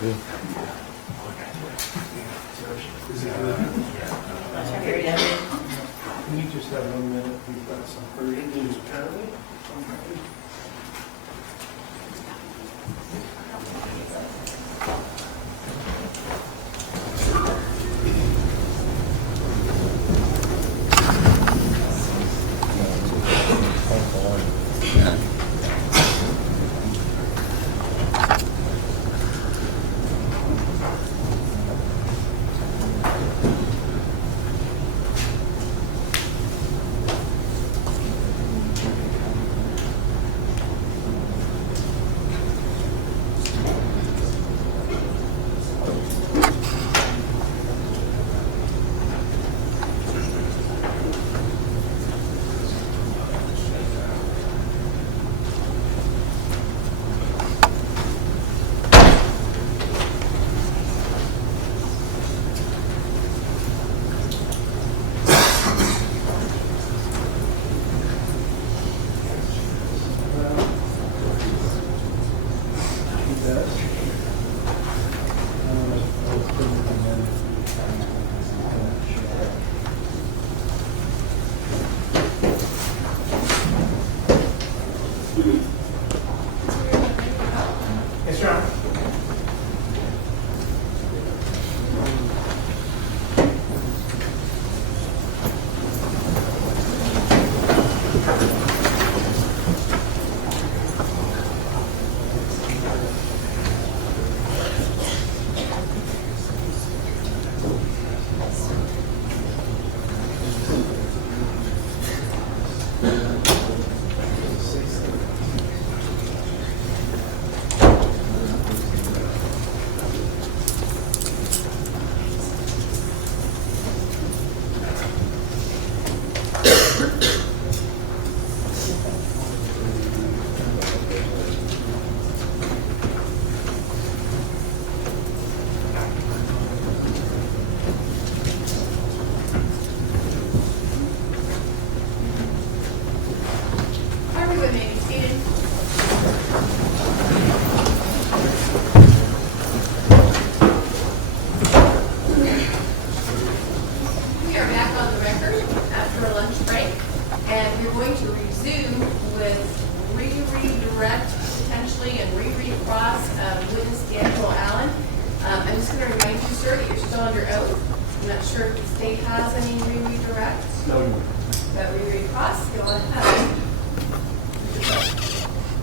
Can you just have 1 minute? We've got some urgent news apparently.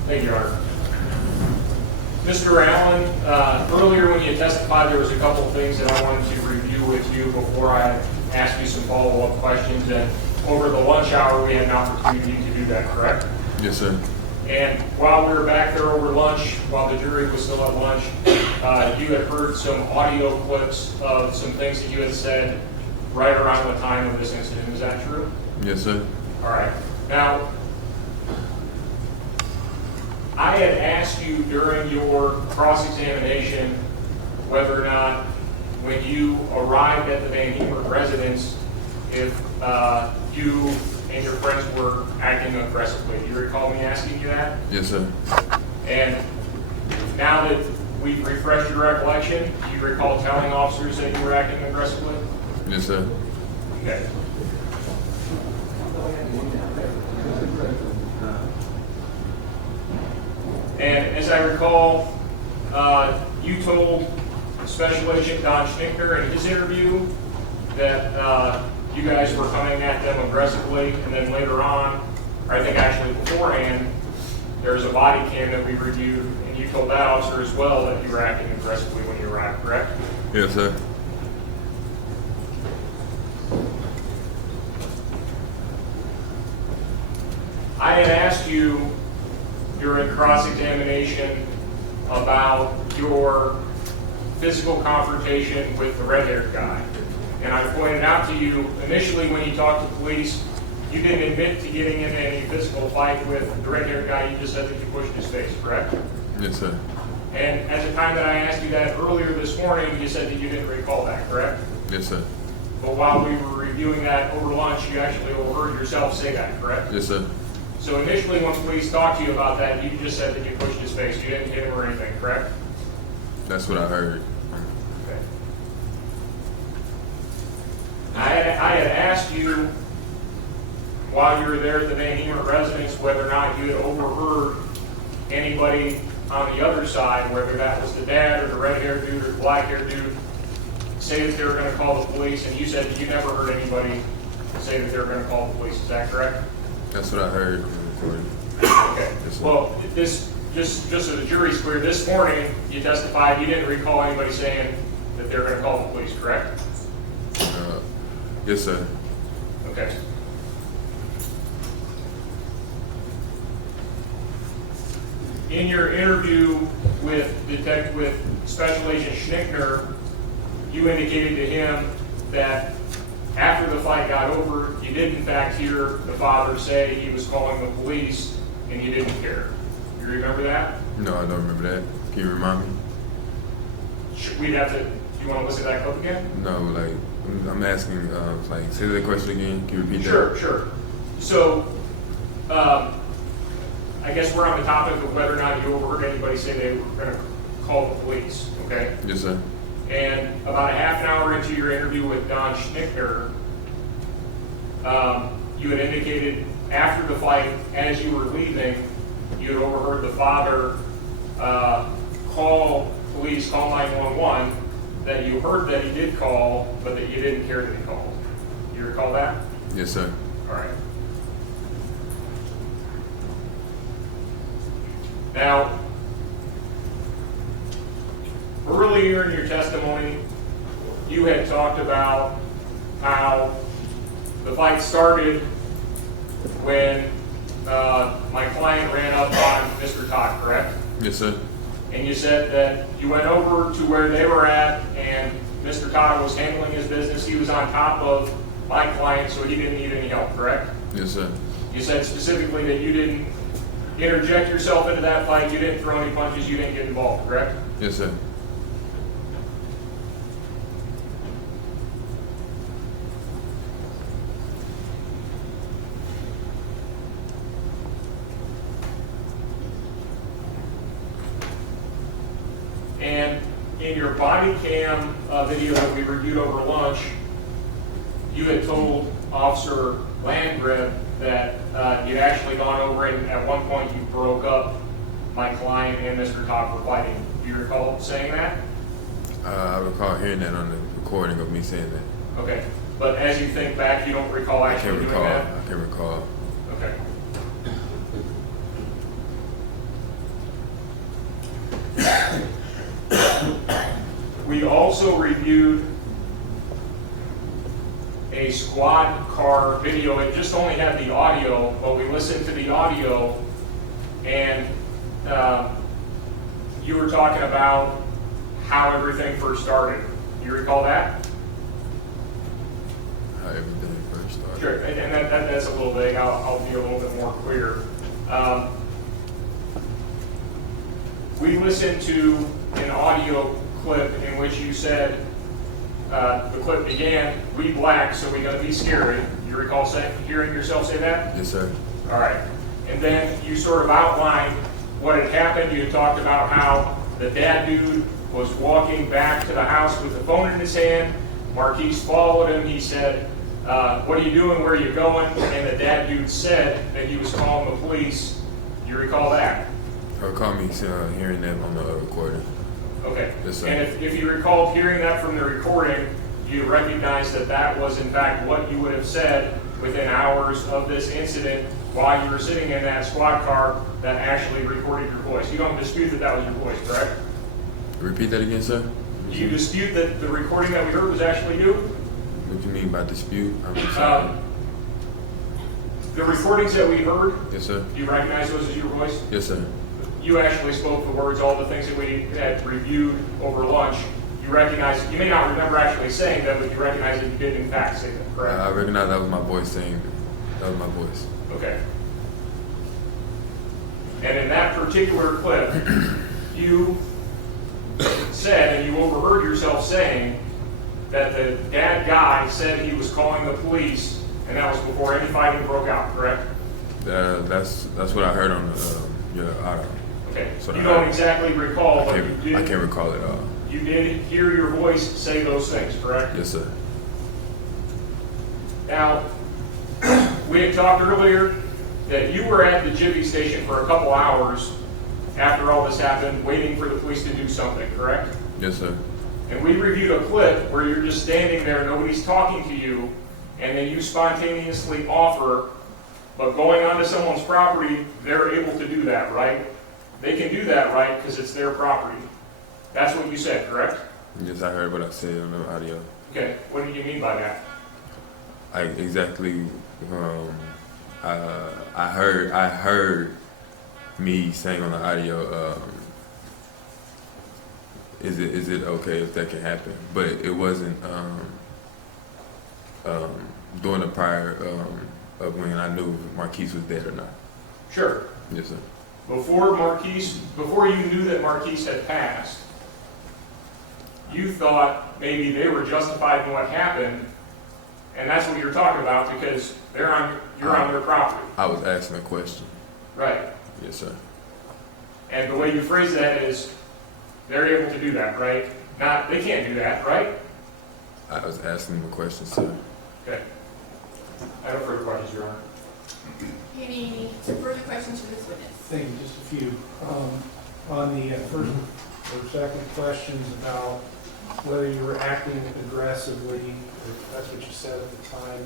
Thank you, Art. Mr. Allen, earlier when you testified, there was a couple of things that I wanted to review with you before I ask you some follow-up questions. And over the lunch hour, we had an opportunity to do that, correct? Yes, sir. And while we were back there over lunch, while the jury was still at lunch, you had heard some audio clips of some things that you had said right around the time of this incident. Is that true? Yes, sir. All right. Now, I had asked you during your cross-examination whether or not, when you arrived at the VanHemert residence, if you and your friends were acting aggressively. Do you recall me asking you that? Yes, sir. And now that we've refreshed your recollection, do you recall telling officers that you were acting aggressively? Yes, sir. Okay. And as I recall, you told Special Agent Don Schnicker in his interview that you guys were coming at them aggressively, and then later on, or I think actually beforehand, there was a body cam that we reviewed, and you told that officer as well that you were acting aggressively when you arrived, correct? Yes, sir. I had asked you during cross-examination about your physical confrontation with the red-haired guy. And I pointed out to you, initially when you talked to police, you didn't admit to getting into any physical fight with the red-haired guy. You just said that you pushed his face, correct? Yes, sir. And at the time that I asked you that earlier this morning, you said that you didn't recall that, correct? Yes, sir. But while we were reviewing that over lunch, you actually overheard yourself say that, correct? Yes, sir. So initially when police talked to you about that, you just said that you pushed his face. You didn't hit him or anything, correct? That's what I heard. Okay. I had asked you while you were there at the VanHemert residence whether or not you had overheard anybody on the other side, whether that was the dad or the red-haired dude or the black-haired dude, say that they were going to call the police, and you said that you never heard anybody say that they were going to call the police. Is that correct? That's what I heard on the recording. Okay. Yes, sir. Well, this just so the jury's clear, this morning you testified you didn't recall anybody saying that they were going to call the police, correct? Yes, sir. Okay. In your interview with Special Agent Schnickner, you indicated to him that after the fight got over, you did in fact hear the father say he was calling the police and you didn't care. You remember that? No, I don't remember that. Can you remind me? We'd have to, do you want to listen to that clip again? No, like, I'm asking, like, say that question again. Can you repeat that? Sure. So, I guess we're on the topic of whether or not you overheard anybody say they were going to call the police, okay? Yes, sir. And about a half an hour into your interview with Don Schnickner, you had indicated after the fight, as you were leaving, you had overheard the father call police, call 911, that you heard that he did call, but that you didn't care that he called. You recall that? Yes, sir. All right. Now, earlier in your testimony, you had talked about how the fight started when my client ran up on Mr. Todd, correct? Yes, sir. And you said that you went over to where they were at and Mr. Todd was handling his business. He was on top of my client, so he didn't need any help, correct? Yes, sir. You said specifically that you didn't interject yourself into that fight, you didn't throw any punches, you didn't get involved, correct? Yes, sir. And in your body cam video that we reviewed over lunch, you had told Officer Landgraf that you'd actually gone over and at one point you broke up my client and Mr. Todd for fighting. Do you recall saying that? I recall hearing that on the recording of me saying that. Okay. But as you think back, you don't recall I actually can't doing recall. that? I can't recall. Okay. We also reviewed a squad car video. It just only had the audio, but we listened to the audio, and you were talking about how everything first started. You recall that? How everything first started. Sure, and that's a little vague. I'll be a little bit more clear. We listened to an audio clip in which you said, the clip began, "We black, so we gotta be scary." You recall hearing yourself say that? Yes, sir. All right. And then you sort of outlined what had happened. You had talked about how the dad dude was walking back to the house with the phone in his hand. Marquis followed him. He said, "What are you doing? Where are you going?" And the dad dude said that he was calling the police. You recall that? I recall me hearing that on the recording. Okay. Yes, sir. And if you recalled hearing that from the recording, you recognize that that was in fact what you would have said within hours of this incident while you were sitting in that squad car that actually recorded your voice. You don't dispute that that was your voice, correct? Repeat that again, sir. Do you dispute that the recording that we heard was actually you? What do you mean by dispute? I'm sorry. The recordings that we heard, Yes, sir. do you recognize those as your voice? Yes, sir. You actually spoke the words, all the things that we had reviewed over lunch. You recognize, you may not remember actually saying them, but you recognize that you did in fact say them, correct? I recognize that was my voice saying that was my voice. Okay. And in that particular clip, you said, and you overheard yourself saying, that the dad guy said he was calling the police, and that was before any fighting broke out, correct? That's what I heard on your audio. Okay, So you don't exactly recall, I but can't, you I did, can't recall it all. you did hear your voice say those things, correct? Yes, sir. Now, we had talked earlier that you were at the Jiffy station for a couple hours after all this happened, waiting for the police to do something, correct? Yes, sir. And we reviewed a clip where you're just standing there, nobody's talking to you, and then you spontaneously offer, but going onto someone's property, they're able to do that, right? They can do that, right, because it's their property. That's what you said, correct? Yes, I heard what I said on the audio. Okay, what did you mean by that? I exactly. I heard me saying on the audio. Is it okay if that can happen? But it wasn't during the prior of when I knew if Marquis was dead or not. Sure. Yes, sir. Before you knew that Marquis had passed, you thought maybe they were justified in what happened, and that's what you're talking about because you're on their property. I was asking a question. Right. Yes, sir. And the way you phrase that is, they're able to do that, right? They can't do that, right? I was asking him a question, sir. Okay. I have no further questions, Your Honor. Any further questions for this witness? Thank you, just a few. On the first or second questions about whether you were acting aggressively, if that's what you said at the time.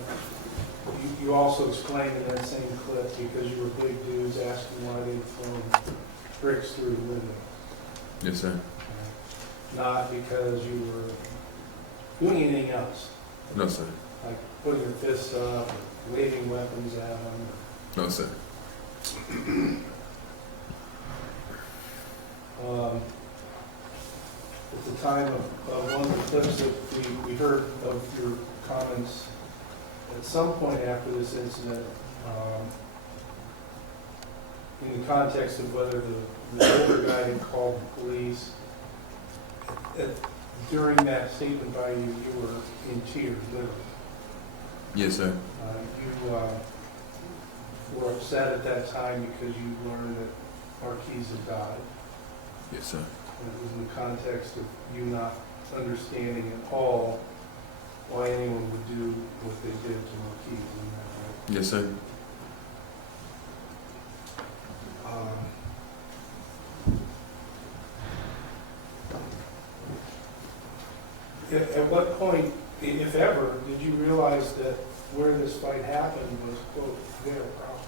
You also explained in that same clip because you were big dudes asking why they'd thrown bricks through the window. Yes, sir. Not because you were doing anything else, No, sir. like putting your fists up, or waving weapons at them. No, sir. At the time of one of the clips that we heard of your comments, at some point after this incident, in the context of whether the older guy had called the police, during that statement by you, you were in tears, literally. Yes, sir. You were upset at that time because you learned that Marquis had died. Yes, sir. And it was in the context of you not understanding at all why anyone would do what they did to Marquis. Isn't that right? Yes, sir. At what point, if ever, did you realize that where this fight happened was, quote, their property?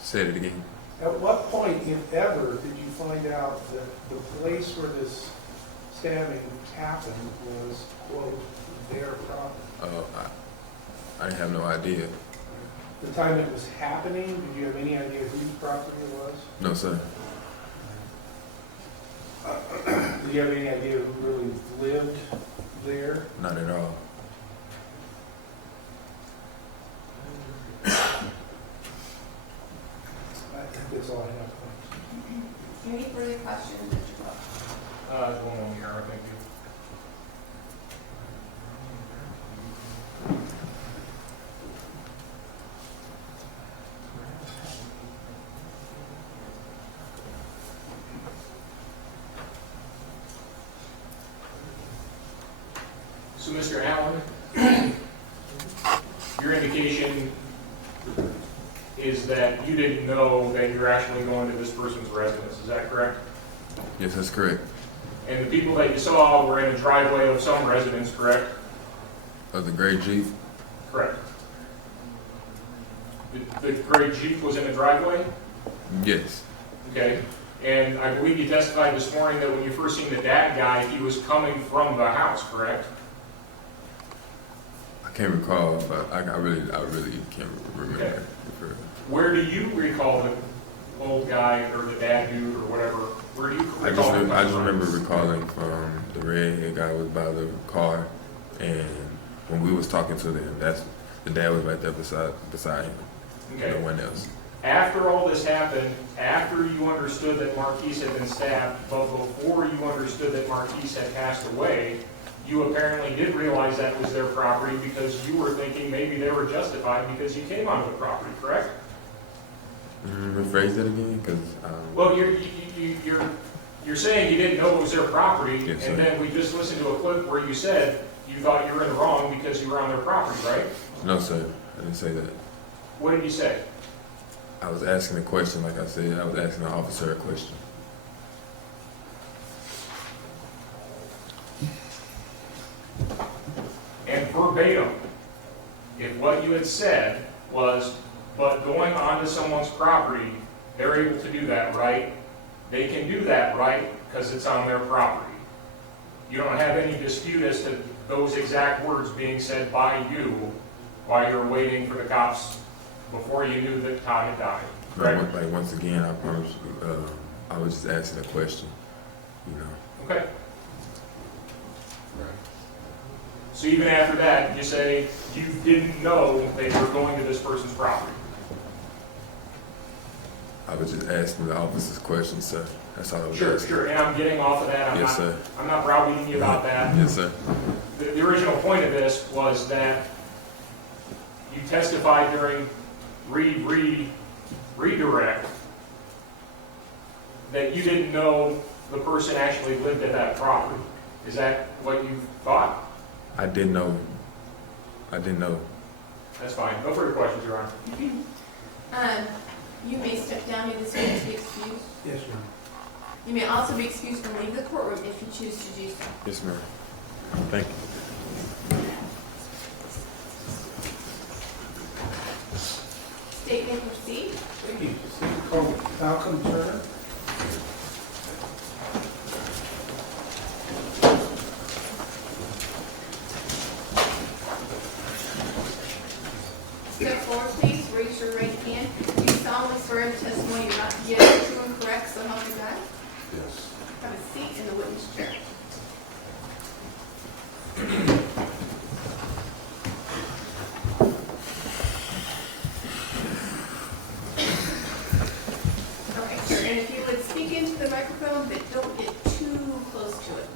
Say it again. At what point, if ever, did you find out that the place where this stabbing happened was, quote, their property? I have no idea. The time it was happening, did you have any idea whose property it was? No, sir. Did you have any idea who really lived there? Not at all. I think that's all I have. Any further questions, Mr. Cook? One more, Your Honor, thank you. So, Mr. Allen, your indication is that you didn't know that you're actually going to this person's residence, is that correct? Yes, that's correct. And the people that you saw were in a driveway of some residence, correct? Of the gray Jeep? Correct. The gray Jeep was in a driveway? Yes. Okay. And I believe you testified this morning that when you first seen the dad guy, he was coming from the house, correct? I can't recall, but I really can't remember. Okay. Where do you recall the old guy or the dad dude or whatever? Where do you recall him? I just remember recalling from the redhead guy was by the car, and when we was talking to them, the dad was right there beside him. Okay. No one else. After all this happened, after you understood that Marquis had been stabbed, but before you understood that Marquis had passed away, you apparently did realize that was their property because you were thinking maybe they were justified because you came onto the property, correct? Rephrase that again, because Well, you're saying you didn't know it was their property, Yes, sir. and then we just listened to a clip where you said you thought you were in the wrong because you were on their property, right? no, sir, I didn't say that. What did you say? I was asking a question, like I said, I was asking the officer a question. And verbatim, if what you had said was, but going onto someone's property, they're able to do that, right? They can do that, right? Because it's on their property. You don't have any dispute as to those exact words being said by you while you were waiting for the cops before you knew that Todd had died, correct? Like once again, I promise you, I was just asking a question, you know. Okay. So even after that, you say you didn't know they were going to this person's property. I was just asking the officer's question, sir. That's all I was Sure, asking. sure, and I'm getting off of that. Yes, sir. I'm not browbeating you about that. Yes, sir. The original point of this was that you testified during redirect that you didn't know the person actually lived at that property. Is that what you thought? I didn't know. I didn't know. That's fine. No further questions, Your Honor. You may step down in this way to be excused. Yes, ma'am. You may also be excused from leaving the courtroom if you choose to do so. Yes, ma'am. Thank you. State may proceed. Thank you. Proceed to call Malcolm Turner. Step forward, please. Raise your right hand. Do you solemnly swear the testimony you're about to give is true and correct, so help you God? Yes. Have a seat in the witness chair. All right, sir. And if you would speak into the microphone, but don't get too close to it.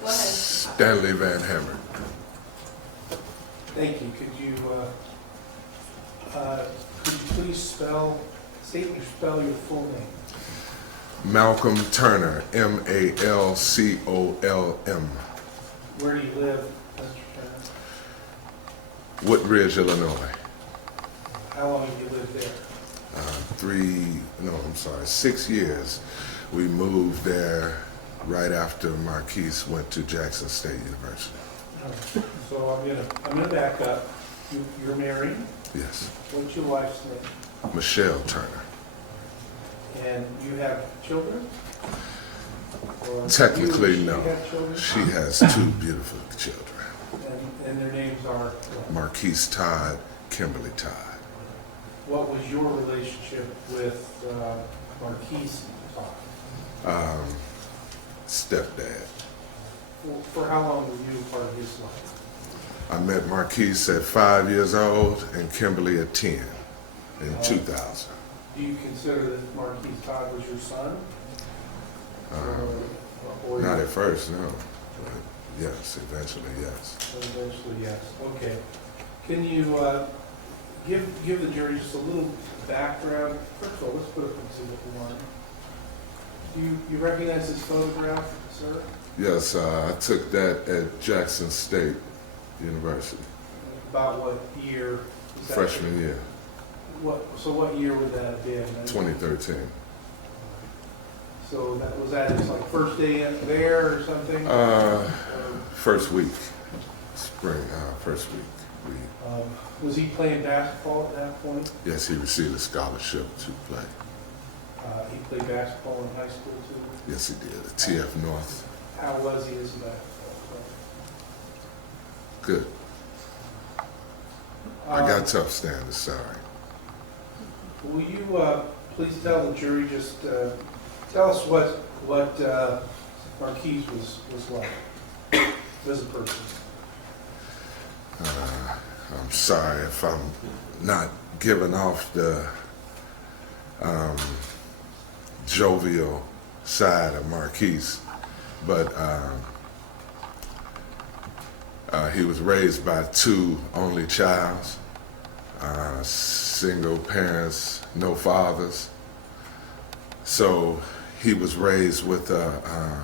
Go ahead. Stanley VanHemert. Thank you. Could you please state and spell your full name? Malcolm Turner, M-A-L-C-O-L-M. Where do you live, Mr. Turner? Woodridge, Illinois. How long have you lived there? 6 years. We moved there right after Marquis went to Jackson State University. So I'm gonna back up. You're married. Yes. What's your wife's name? Michelle Turner. And you have children? Or Technically, you, no. She have children? She has 2 beautiful children. And their names are what? Marquis Todd, Kimberly Todd. What was your relationship with Marquis Todd? Stepdad. For how long were you a part of his life? I met Marquis at 5 years old and Kimberly at 10 in 2000. Do you consider that Marquis Todd was your son? Or Not at first, no. But yes, eventually, yes. Eventually, yes. Okay. Can you give the jury just a little background? First of all, let's put up Exhibit 1. Do you recognize this photograph, sir? Yes, I took that at Jackson State University, About what year? Is that- freshman year, So what year would that have been? 2013. So that was his like first day in there or something? First week, spring, first week. Was he playing basketball at that point? Yes, he received a scholarship to play. He played basketball in high school too? Yes, he did, at TF North. How was he as a basketball Good. player? I got tough standards, sorry. Will you please tell the jury, just tell us what Marquis was like as a person? I'm sorry if I'm not giving off the jovial side of Marquis, but he was raised by 2 only childs. single parents, no fathers. So he was raised with a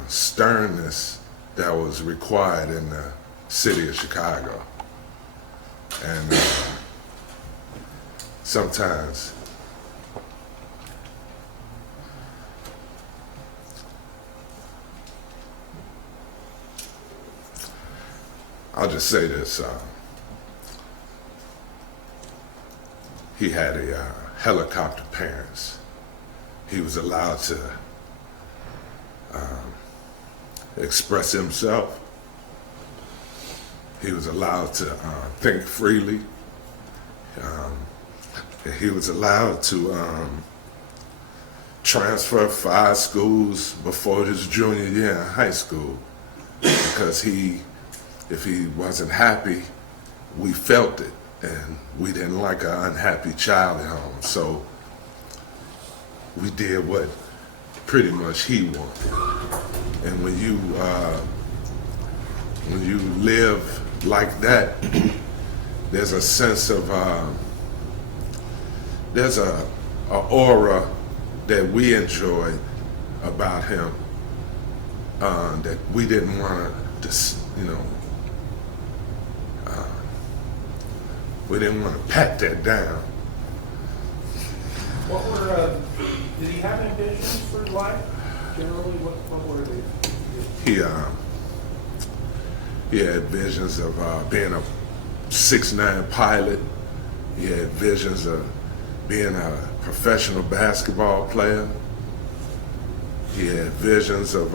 sternness that was required in the city of Chicago. And sometimes I'll just say this, he had a helicopter parents. He was allowed to express himself. He was allowed to think freely. He was allowed to transfer 5 schools before his junior year in high school, because if he wasn't happy, we felt it, and we didn't like an unhappy child at home. So we did what pretty much he wanted. And when you live like that, there's a sense of there's a aura that we enjoyed about him that we didn't want to, we didn't want to pat that down. What were, did he have ambitions for life? Generally, what were they? He had visions of being a 6'9" pilot. He had visions of being a professional basketball player. He had visions of,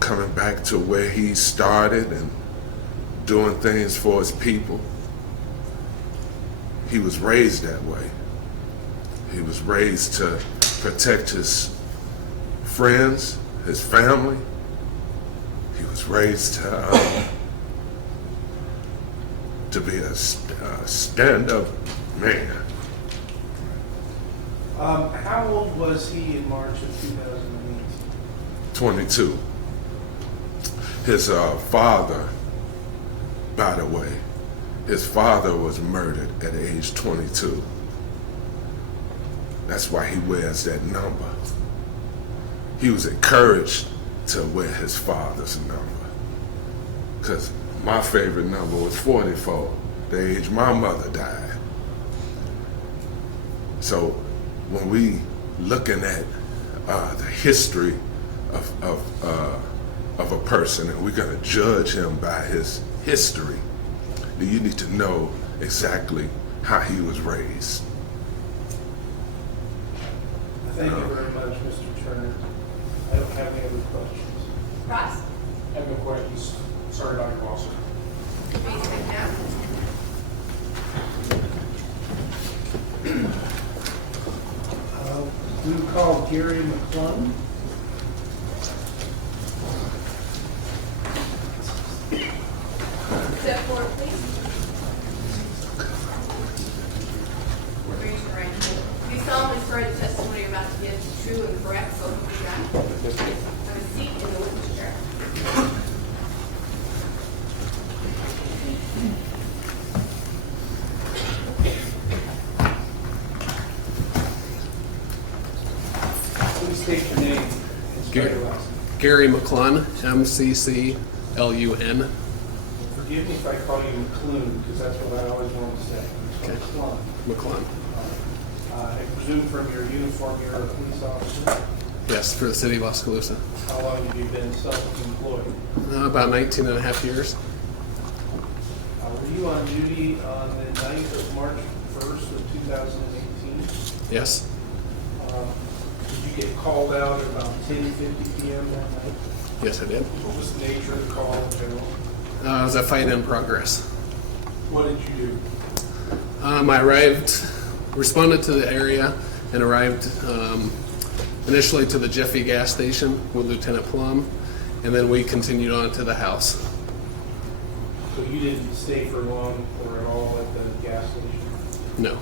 coming back to where he started and doing things for his people. He was raised that way. He was raised to protect his friends, his family. He was raised to be a stand-up man. How old was he in March of 2018? 22. His father, by the way, his father was murdered at age 22. That's why he wears that number. He was encouraged to wear his father's number, because my favorite number was 44, the age my mother died. So when we looking at the history of a person, and we're going to judge him by his history, then you need to know exactly how he was raised. Thank you very much, Mr. Turner. I don't have any other questions. Ross? I have no questions. Sorry about your loss, sir. Please sit down. We will call Gary McClung. Step forward, please. Raise your right hand. Do you solemnly swear the testimony you're about to give is true and correct, so help you God? Have a seat in the witness chair. Please state your name and spell your last name. Gary McClun, McClun. Forgive me if I call you McClune, because that's what I always wanted to say. Okay. McClung. McClun. I presume from your uniform you're a police officer. Yes, for the city of Oskaloosa. How long have you been self-employed? About 19 and a half years. Were you on duty on the night of March 1st of 2018? Yes. Did you get called out at about 10:50 p.m. that night? Yes, I did. What was the nature of the call in general? It was a fight in progress. What did you do? I responded to the area and arrived initially to the Jeffy gas station with Lieutenant Plum, and then we continued on to the house. So you didn't stay for long or at all at the gas station? No.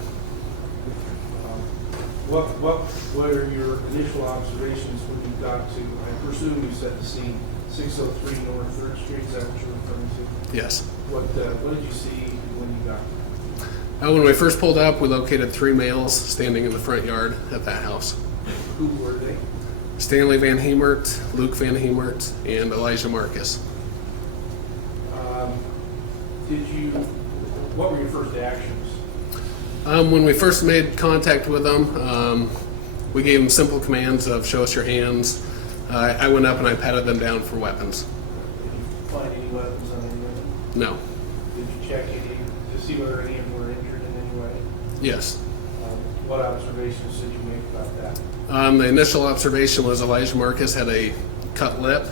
What are your initial observations when you got to, I presume you said the scene, 603 North 3rd Street, is that what you're referring to? Yes. What did you see when you got there? When we first pulled up, we located 3 males standing in the front yard at that house. Who were they? Stanley VanHemert, Luke VanHemert, and Elijah Marcus. What were your first actions? When we first made contact with them, we gave them simple commands of show us your hands. I went up and I patted them down for weapons. Did you find any weapons on any of them? No. Did you check any to see whether any of them were injured in any way? Yes. What observations did you make about that? The initial observation was Elijah Marcus had a cut lip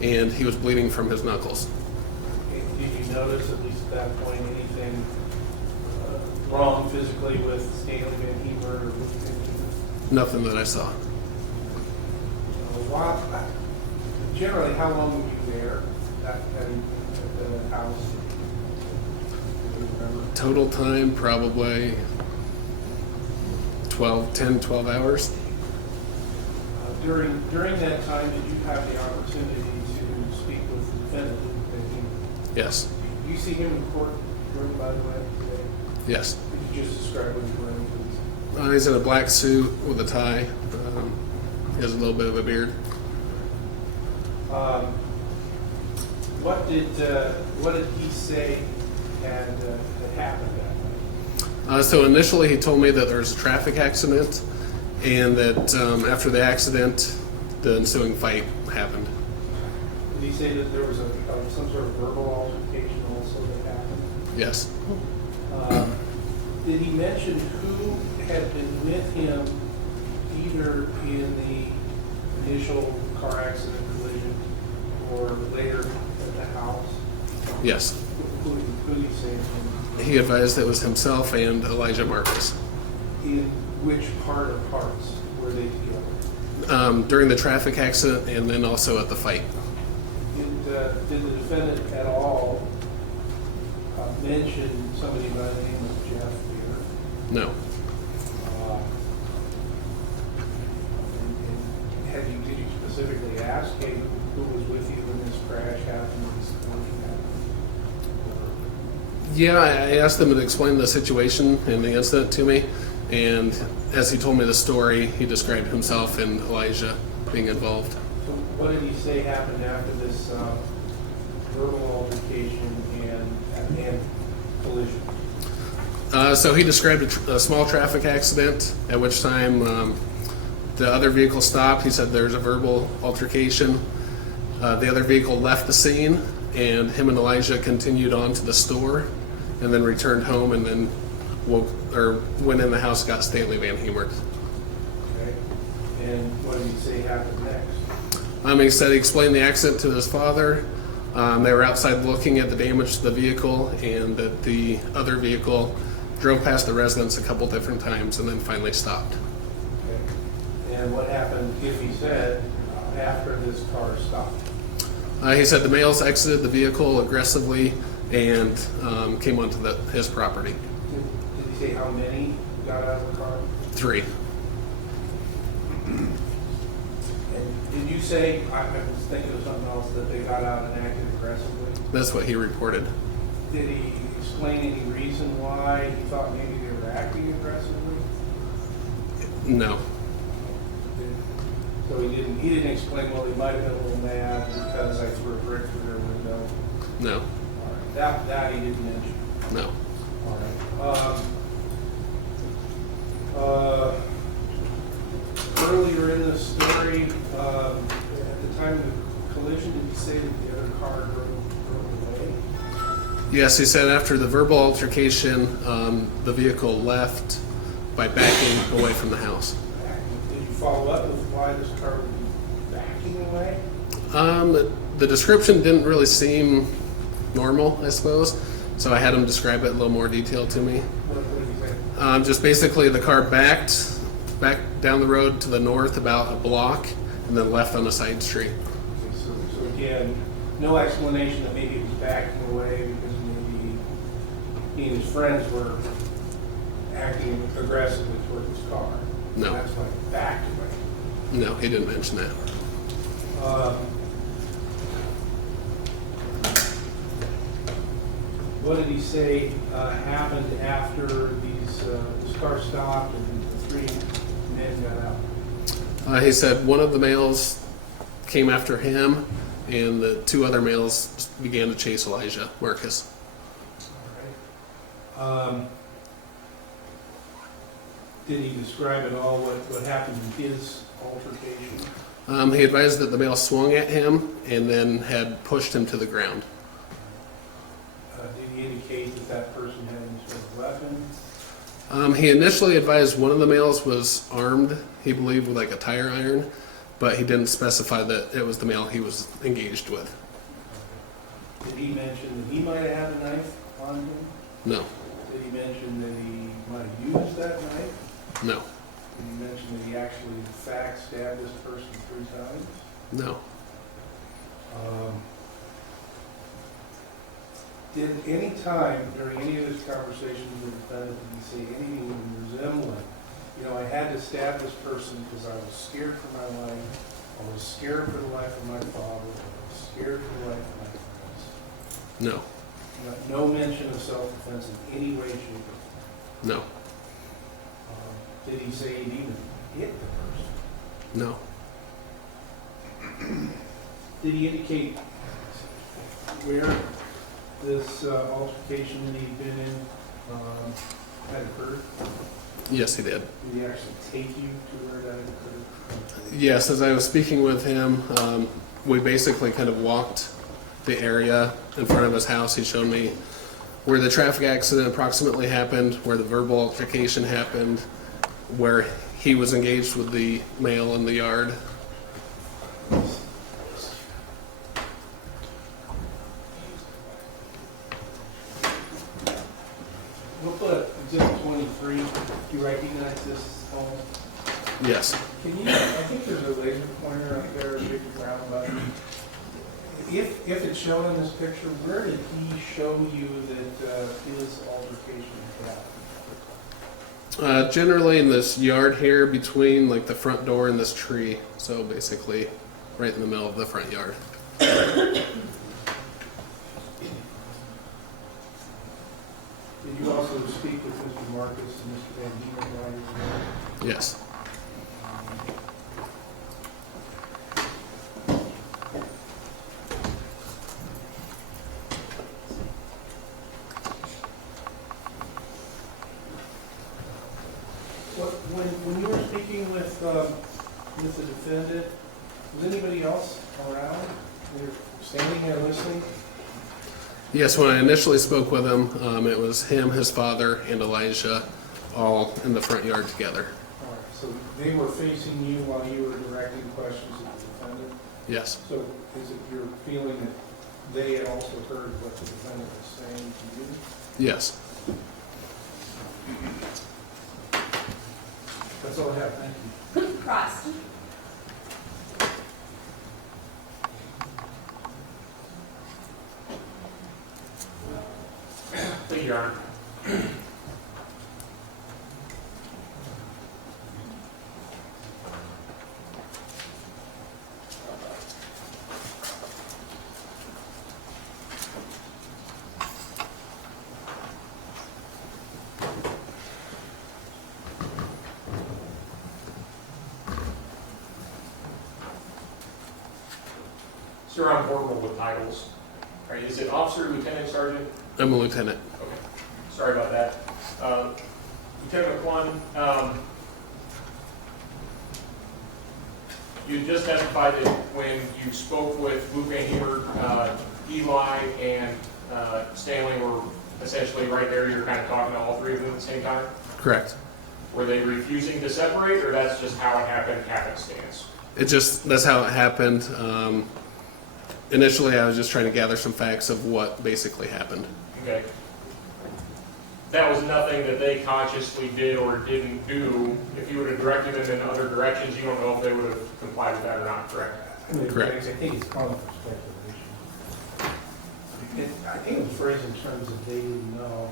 and he was bleeding from his knuckles. Did you notice, at least at that point, anything wrong physically with Stanley VanHemert or Luke VanHemert? Nothing that I saw. Generally, how long were you there at the house? Do you remember? Total time, probably 10, 12 hours. During that time, did you have the opportunity to speak with the defendant? Yes. Do you see him in court, by the way, today? Yes. Could you just describe what he's wearing, please? He's in a black suit with a tie. He has a little bit of a beard. What did he say had happened that night? So initially he told me that there was a traffic accident and that after the accident, the ensuing fight happened. Did he say that there was some sort of verbal altercation also that happened? Yes. Did he mention who had been with him either in the initial car accident collision or later at the house? Yes. Who did he say to him? He advised it was himself and Elijah Marcus. In which part or parts were they together? During the traffic accident and then also at the fight. Did the defendant at all mention somebody by the name of Jeff here? No. And did you specifically ask him who was with you when this crash happened? Yeah, I asked him to explain the situation and the incident to me, and as he told me the story, he described himself and Elijah being involved. So what did he say happened after this verbal altercation and collision? So he described a small traffic accident, at which time the other vehicle stopped. He said there's a verbal altercation. The other vehicle left the scene, and him and Elijah continued on to the store, and then returned home, and then went in the house, got Stanley VanHemert. Okay. And what did he say happened next? He said he explained the accident to his father. They were outside looking at the damage to the vehicle, and that the other vehicle drove past the residence a couple different times and then finally stopped. Okay. And what happened, if he said, after this car stopped? He said the males exited the vehicle aggressively and came onto his property. Did he say how many got out of the car? 3. And did you say, I was thinking of something else, that they got out and acted aggressively? That's what he reported. Did he explain any reason why he thought maybe they were acting aggressively? No. So he didn't explain, well, he might have been a little mad because I threw a brick through their window. No. All right. That he didn't mention. No. All right. Earlier in the story, at the time of the collision, did you say that the other car drove away? Yes, he said after the verbal altercation, the vehicle left by backing away from the house. Did you follow up with why this car would be backing away? The description didn't really seem normal, I suppose, so I had him describe it in a little more detail to me. What did he say? Just basically the car backed down the road to the north about a block and then left on a side street. Okay, so again, no explanation that maybe it was backing away because maybe he and his friends were acting aggressively toward his car. No. That's like back away. No, he didn't mention that. What did he say happened after this car stopped and the three men got out? He said one of the males came after him, and the two other males began to chase Elijah Marcus. All right. Did he describe at all what happened in his altercation? He advised that the male swung at him and then had pushed him to the ground. Did he indicate that that person had any sort of weapon? He initially advised one of the males was armed, he believed with like a tire iron, but he didn't specify that it was the male he was engaged with. Did he mention that he might have had a knife on him? No, Did he mention that he might have used that knife? no, Did he mention that he actually in fact stabbed this person 3 times? no. Did any time during any of his conversations with the defendant did he say anything resembling, you know, I had to stab this person because I was scared for my life, I was scared for the life of my father, I was scared for the life of my friends? No, No mention of self-defense in any way, shape, or no, form. Did he say he'd even hit the person? no. Did he indicate where this altercation that he'd been in had occurred? Yes, he did. Did he actually take you to where that occurred? Yes, as I was speaking with him, we basically kind of walked the area in front of his house. He showed me where the traffic accident approximately happened, where the verbal altercation happened, where he was engaged with the male in the yard. We'll put exhibit 23. Do you recognize this home? Yes. Can you, I think there's a laser pointer up there, a big round button. If it's shown in this picture, where did he show you that his altercation happened? Generally in this yard here between like the front door and this tree. So basically right in the middle of the front yard. Did you also speak with Mr. Marcus and Mr. VanHemert while you were there? Yes. When you were speaking with the defendant, was anybody else around? You were standing there listening? Yes, when I initially spoke with him, it was him, his father, and Elijah all in the front yard together. All right, so they were facing you while you were directing questions at the defendant? Yes. So is it your feeling that they had also heard what the defendant was saying to you? Yes. That's all I have, thank you. Cross. Thank you, Your Honor. Sir, I'm horrible with titles. All right, is it officer, lieutenant, sergeant? I'm a lieutenant. Okay, sorry about that. Lieutenant McClung, you just testified that when you spoke with Luke VanHemert, Eli, and Stanley were essentially right there, you were kind of talking to all three of them at the same time? Correct. Were they refusing to separate, or that's just how it happened, happenstance? That's how it happened. Initially, I was just trying to gather some facts of what basically happened. Okay. That was nothing that they consciously did or didn't do. If you would have directed them in other directions, you don't know if they would have complied with that or not, correct? Correct. I think it's common for speculation. I think it was phrased in terms of they didn't know.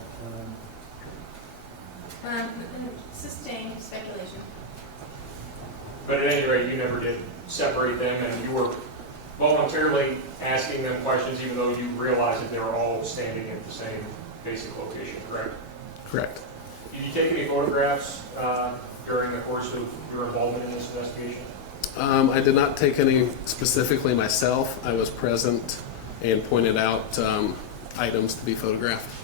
Sustained speculation. But at any rate, you never did separate them, and you were voluntarily asking them questions even though you realized that they were all standing at the same basic location, correct? Correct. Did you take any photographs during the course of your involvement in this investigation? I did not take any specifically myself. I was present and pointed out items to be photographed.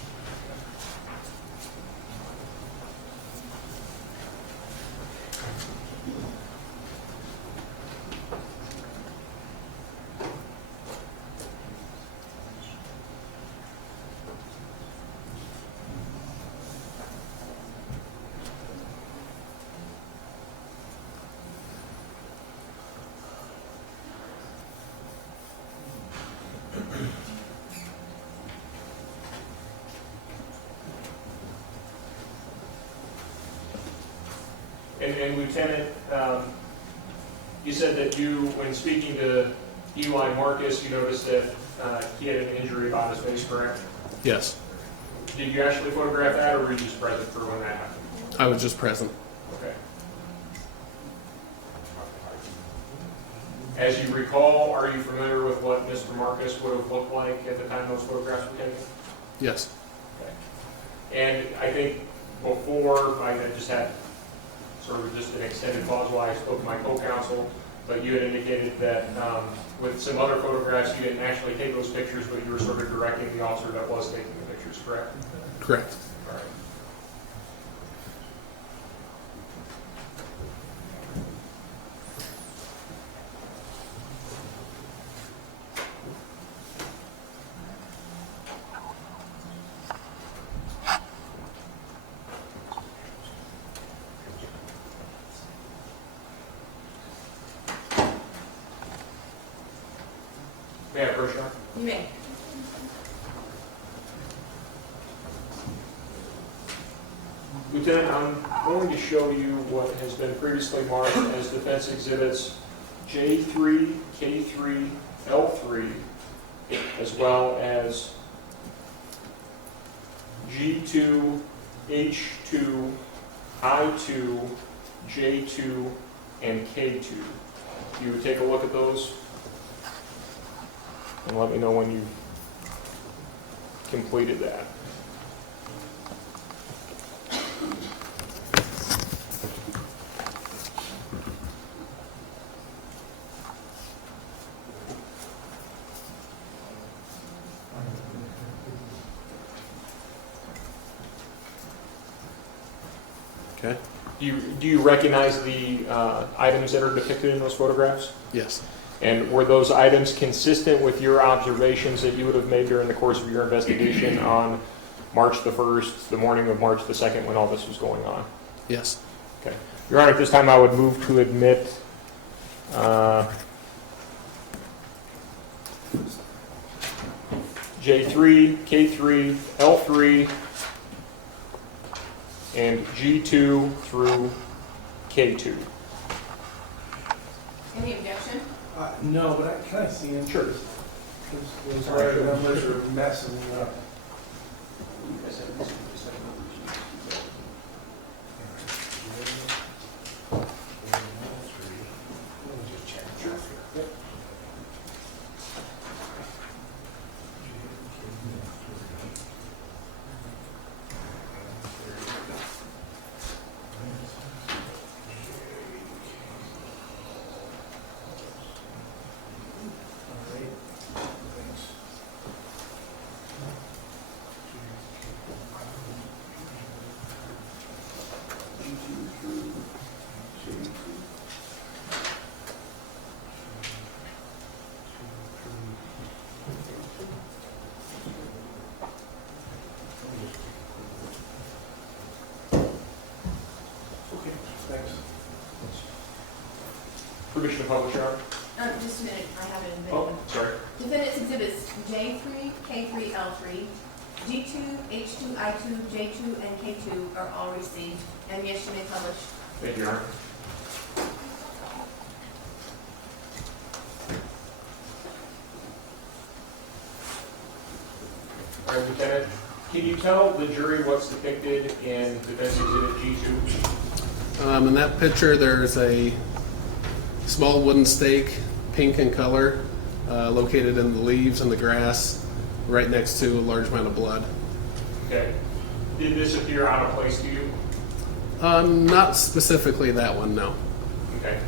And Lieutenant, you said that you, when speaking to Eli Marcus, you noticed that he had an injury about his face, correct? Yes, Did you actually photograph that, or were you just present for when that happened? I was just present. Okay. As you recall, are you familiar with what Mr. Marcus would have looked like at the time those photographs were taken? Yes. Okay. And I think before, I had just had sort of just an extended pause while I spoke to my co-counsel, but you had indicated that with some other photographs, you didn't actually take those pictures, but you were sort of directing the officer that was taking the pictures, correct? Correct. All right. May I approach now? You may. Lieutenant, I'm going to show you what has been previously marked as defense exhibits J3, K3, L3, as well as G2, H2, I2, J2, and K2. You would take a look at those and let me know when you've completed that. Okay. Do you recognize the items that are depicted in those photographs? Yes. And were those items consistent with your observations that you would have made during the course of your investigation on March the 1st, the morning of March the 2nd, when all this was going on? Yes. Okay. Your Honor, at this time I would move to admit J3, K3, L3, and G2 through K2. Any objection? No, but can I see them? Sure. Those letter numbers are messing me up. Permission to publish, Your Honor? Just a minute, I have it in the Oh, sorry. Defendant's exhibits J3, K3, L3, G2, H2, I2, J2, and K2 are all received, and yes, you may publish. Thank you, Your Honor. All right, Lieutenant, can you tell the jury what's depicted in Defense Exhibit G2? In that picture, there's a small wooden stake, pink in color, located in the leaves and the grass, right next to a large amount of blood. Okay. Did this appear out of place to you? Not specifically that one, no. Okay.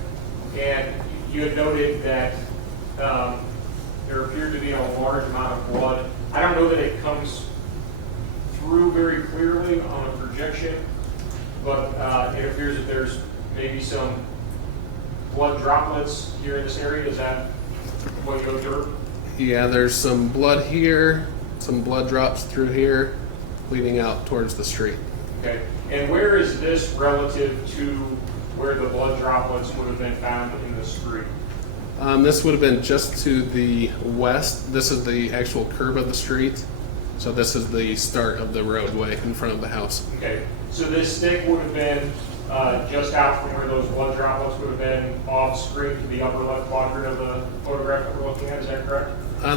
And you had noted that there appeared to be a large amount of blood. I don't know that it comes through very clearly on a projection, but it appears that there's maybe some blood droplets here in this area. Is that what you observed? Yeah, there's some blood here, some blood drops through here, leading out towards the street. Okay. And where is this relative to where the blood droplets would have been found in the street? This would have been just to the west. This is the actual curb of the street. So this is the start of the roadway in front of the house. Okay. So this stick would have been just out from where those blood droplets would have been off screen to the upper left quadrant of the photograph that we're looking at. Is that correct?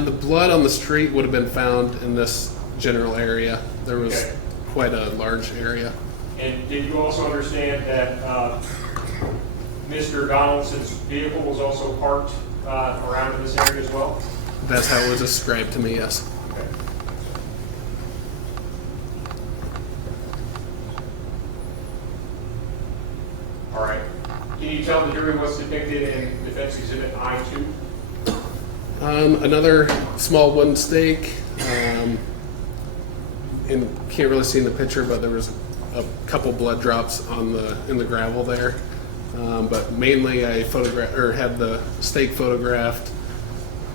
The blood on the street would have been found in this general area. There was Okay. quite a large area. And did you also understand that Mr. Donaldson's vehicle was also parked around in this area as well? That's how it was described to me, yes. Okay. All right. Can you tell the jury what's depicted in Defense Exhibit I-2? Another small wooden stake. And can't really see in the picture, but there was a couple blood drops on in the gravel there. But mainly I had the stake photographed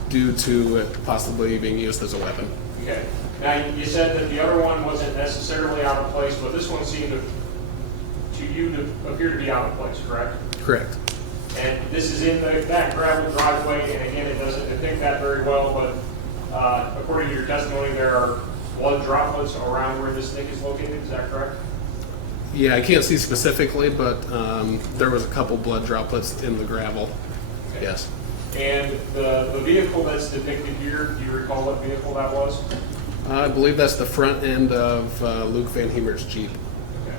due to it possibly being used as a weapon. Okay. Now, you said that the other one wasn't necessarily out of place, but this one seemed to you to appear to be out of place, correct? Correct. And this is in that gravel driveway, and again, it doesn't depict that very well, but according to your testimony, there are blood droplets around where this stick is located. Is that correct? Yeah, I can't see specifically, but there was a couple blood droplets in the gravel. Okay. Yes. And the vehicle that's depicted here, do you recall what vehicle that was? I believe that's the front end of Luke VanHemert's Jeep. Okay.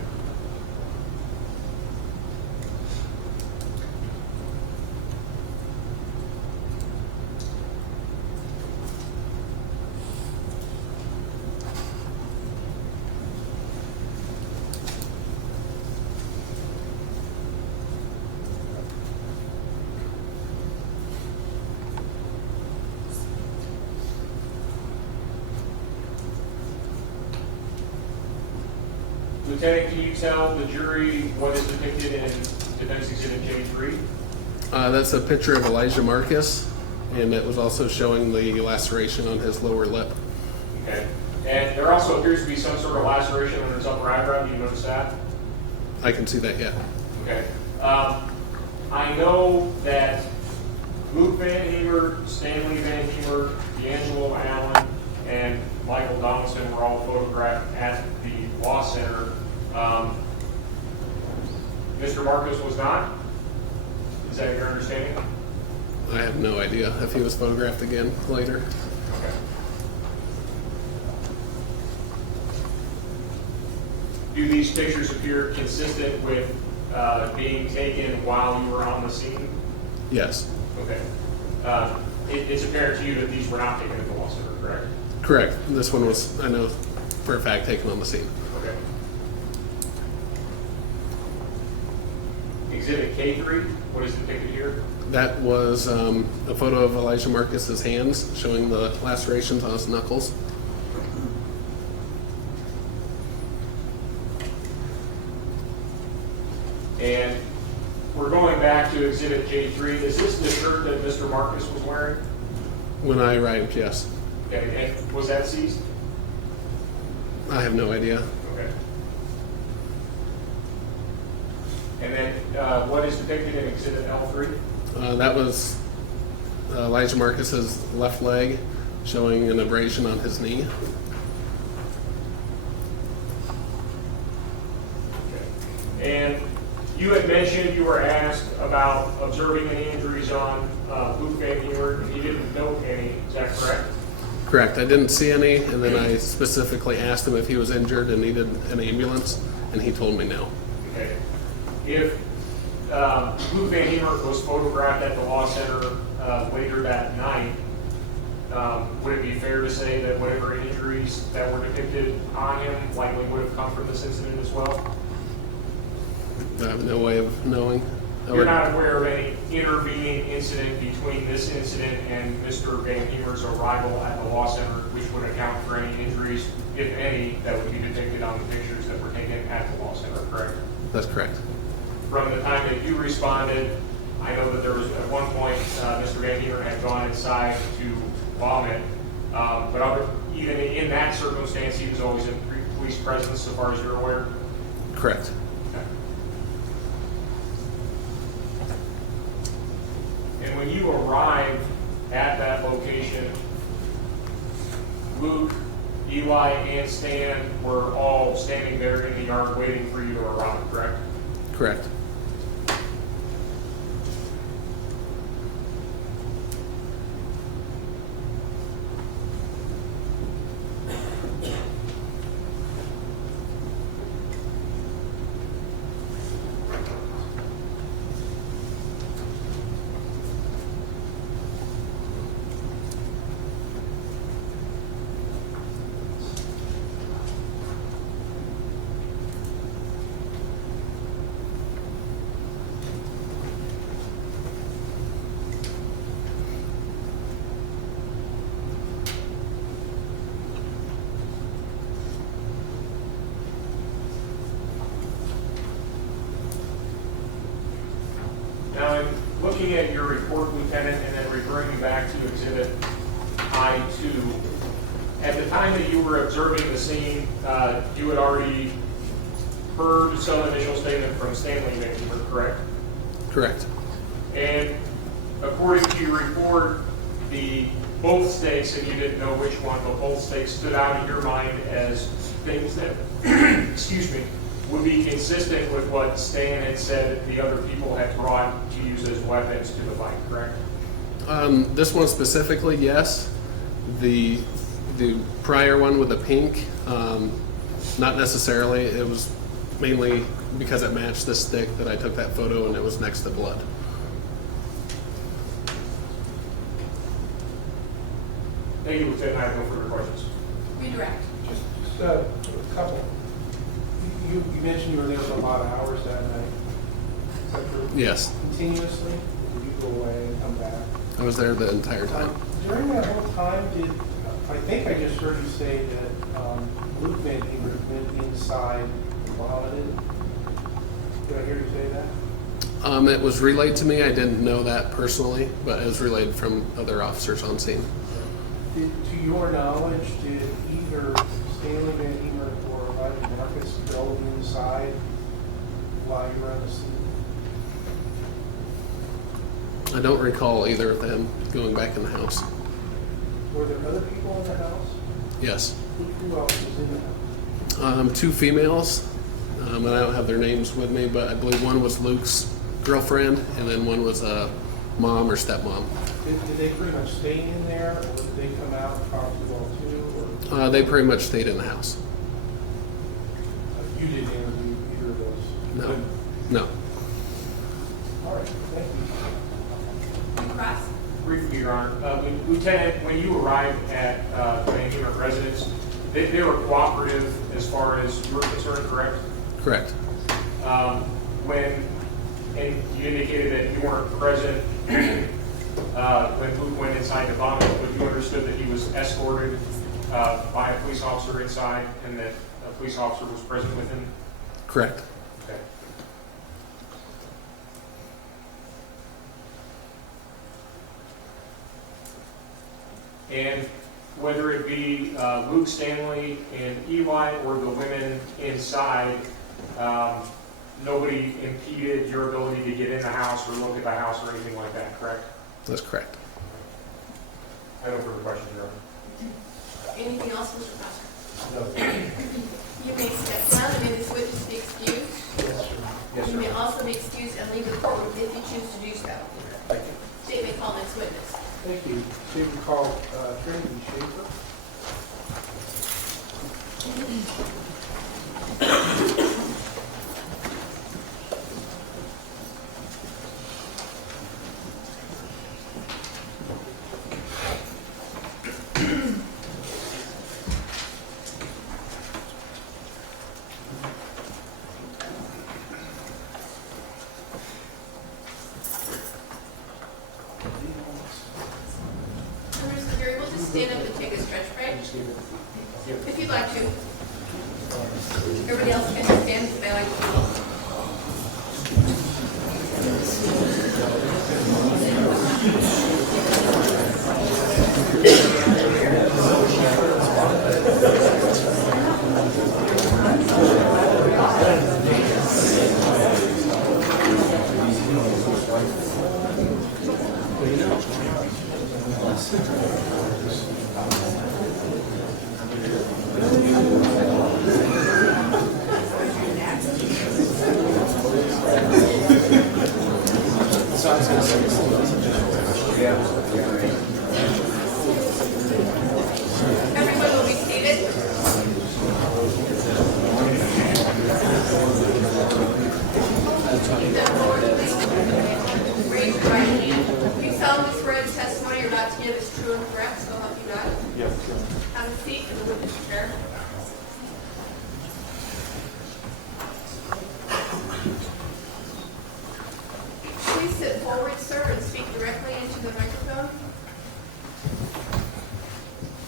Lieutenant, can you tell the jury what is depicted in Defense Exhibit J3? That's a picture of Elijah Marcus, and it was also showing the laceration on his lower lip. Okay. And there also appears to be some sort of laceration on his upper eyebrow. Do you notice that? I can see that, yeah. Okay. I know that Luke VanHemert, Stanley VanHemert, D'Angelo Allen, and Michael Donaldson were all photographed at the law center. Mr. Marcus was not? Is that your understanding? I have no idea if he was photographed again later. Okay. Do these pictures appear consistent with being taken while you were on the scene? Yes. Okay. It's apparent to you that these were not taken at the law center, correct? Correct. This one was, I know for a fact, taken on the scene. Okay. Exhibit K3, what is depicted here? That was a photo of Elijah Marcus's hands showing the lacerations on his knuckles. And we're going back to Exhibit J3. Is this the shirt that Mr. Marcus was wearing? When I arrived, yes. Okay, and was that seized? I have no idea. Okay. And then what is depicted in Exhibit L3? That was Elijah Marcus's left leg showing an abrasion on his knee. Okay. And you had mentioned you were asked about observing any injuries on Luke VanHemert, and you didn't note any. Is that correct? Correct. I didn't see any, and then I specifically asked him if he was injured and needed an ambulance, and he told me no. Okay. If Luke VanHemert was photographed at the law center later that night, would it be fair to say that whatever injuries that were depicted on him likely would have come from this incident as well? I have no way of knowing. You're not aware of any intervening incident between this incident and Mr. VanHemert's arrival at the law center, which would account for any injuries, if any, that would be depicted on the pictures that were taken at the law center, correct? That's correct. From the time that you responded, I know that there was, at one point, Mr. VanHemert had gone inside to vomit, but even in that circumstance, he was always in police presence, so far as you're aware? Correct. Okay. And when you arrived at that location, Luke, Eli, and Stan were all standing there in the yard waiting for you to arrive, correct? Correct. Now, I'm looking at your report, Lieutenant, and then referring back to Exhibit I-2. At the time that you were observing the scene, you had already heard some initial statement from Stanley VanHemert, correct? Correct. And according to your report, both stakes, and you didn't know which one, but both stakes stood out in your mind as things that, excuse me, would be consistent with what Stan had said the other people had brought to use as weapons to the fight, correct? This one specifically, yes. The prior one with the pink, not necessarily. It was mainly because it matched the stick that I took that photo and it was next to blood. Thank you, Lieutenant. I have no further questions. Redirect. Just a couple. You mentioned you were there for a lot of hours that night. Is that true? Yes, Continuously? Or did you go away and come back? I was there the entire time. During that whole time, I think I just heard you say that Luke VanHemert went inside and vomited. Did I hear you say that? It was relayed to me. I didn't know that personally, but it was relayed from other officers on scene. To your knowledge, did either Stanley VanHemert or Elijah Marcus go inside while you were on the scene? I don't recall either of them going back in the house. Were there other people in the house? Yes. Who else was in the house? Two females, and I don't have their names with me, but I believe one was Luke's girlfriend, and then one was a mom or stepmom. Did they pretty much stay in there, or did they come out and talk to you all too? Or They pretty much stayed in the house. you didn't interview either of those? No. No. All right, thank you. Cross. Briefly, Your Honor. Lieutenant, when you arrived at the VanHemert residence, they were cooperative as far as you were concerned, correct? Correct. And you indicated that you weren't present when Luke went inside to vomit, but you understood that he was escorted by a police officer inside and that a police officer was present with him? Correct. Okay. And whether it be Luke, Stanley, and Eli, or the women inside, nobody impeded your ability to get in the house or look at the house or anything like that, correct? That's correct. I have no further questions, Your Honor. Anything else, Mr. Cross? No. You may step down and may this witness be excused. Yes, You may sir. also be excused and leave the courtroom if you choose to do so. Thank you. State may call next witness. Thank you. State and call Trinity Schaefer. Members of the jury, we'll just stand up and take a stretch break. If you'd like to. Everybody else can stand if they like to. Everyone will be seated. Step forward, please. Raise your right hand. You solemnly swear the testimony you're about to give is true and correct, so help you God? Yes. Have a seat in the witness chair. Please sit forward, sir, and speak directly into the microphone.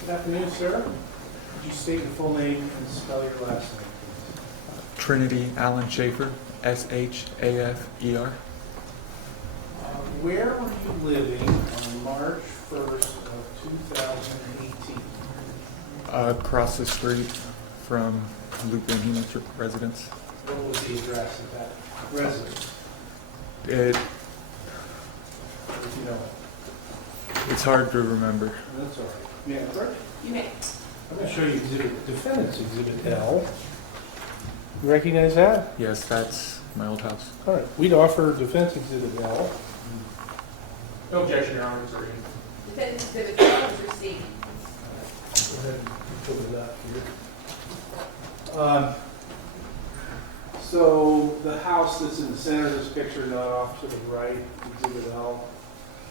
Good afternoon, sir. Could you state your full name and spell your last name? Trinity Allen Schaefer, S-H-A-F-E-R. Where were you living on March 1st of 2018? Across the street from Luke VanHemert's residence. What was the address of that residence? It, If you know it. it's hard to remember. That's all right. Yeah, correct. You may. I'm going to show you Defendant's Exhibit L. You recognize that? Yes, that's my old house. All right. We'd offer Defense Exhibit L. No objection, Your Honor, it's ready. Defendant's exhibit is received. Go ahead and put it up here. So the house that's in the center of this picture, not off to the right, Exhibit L,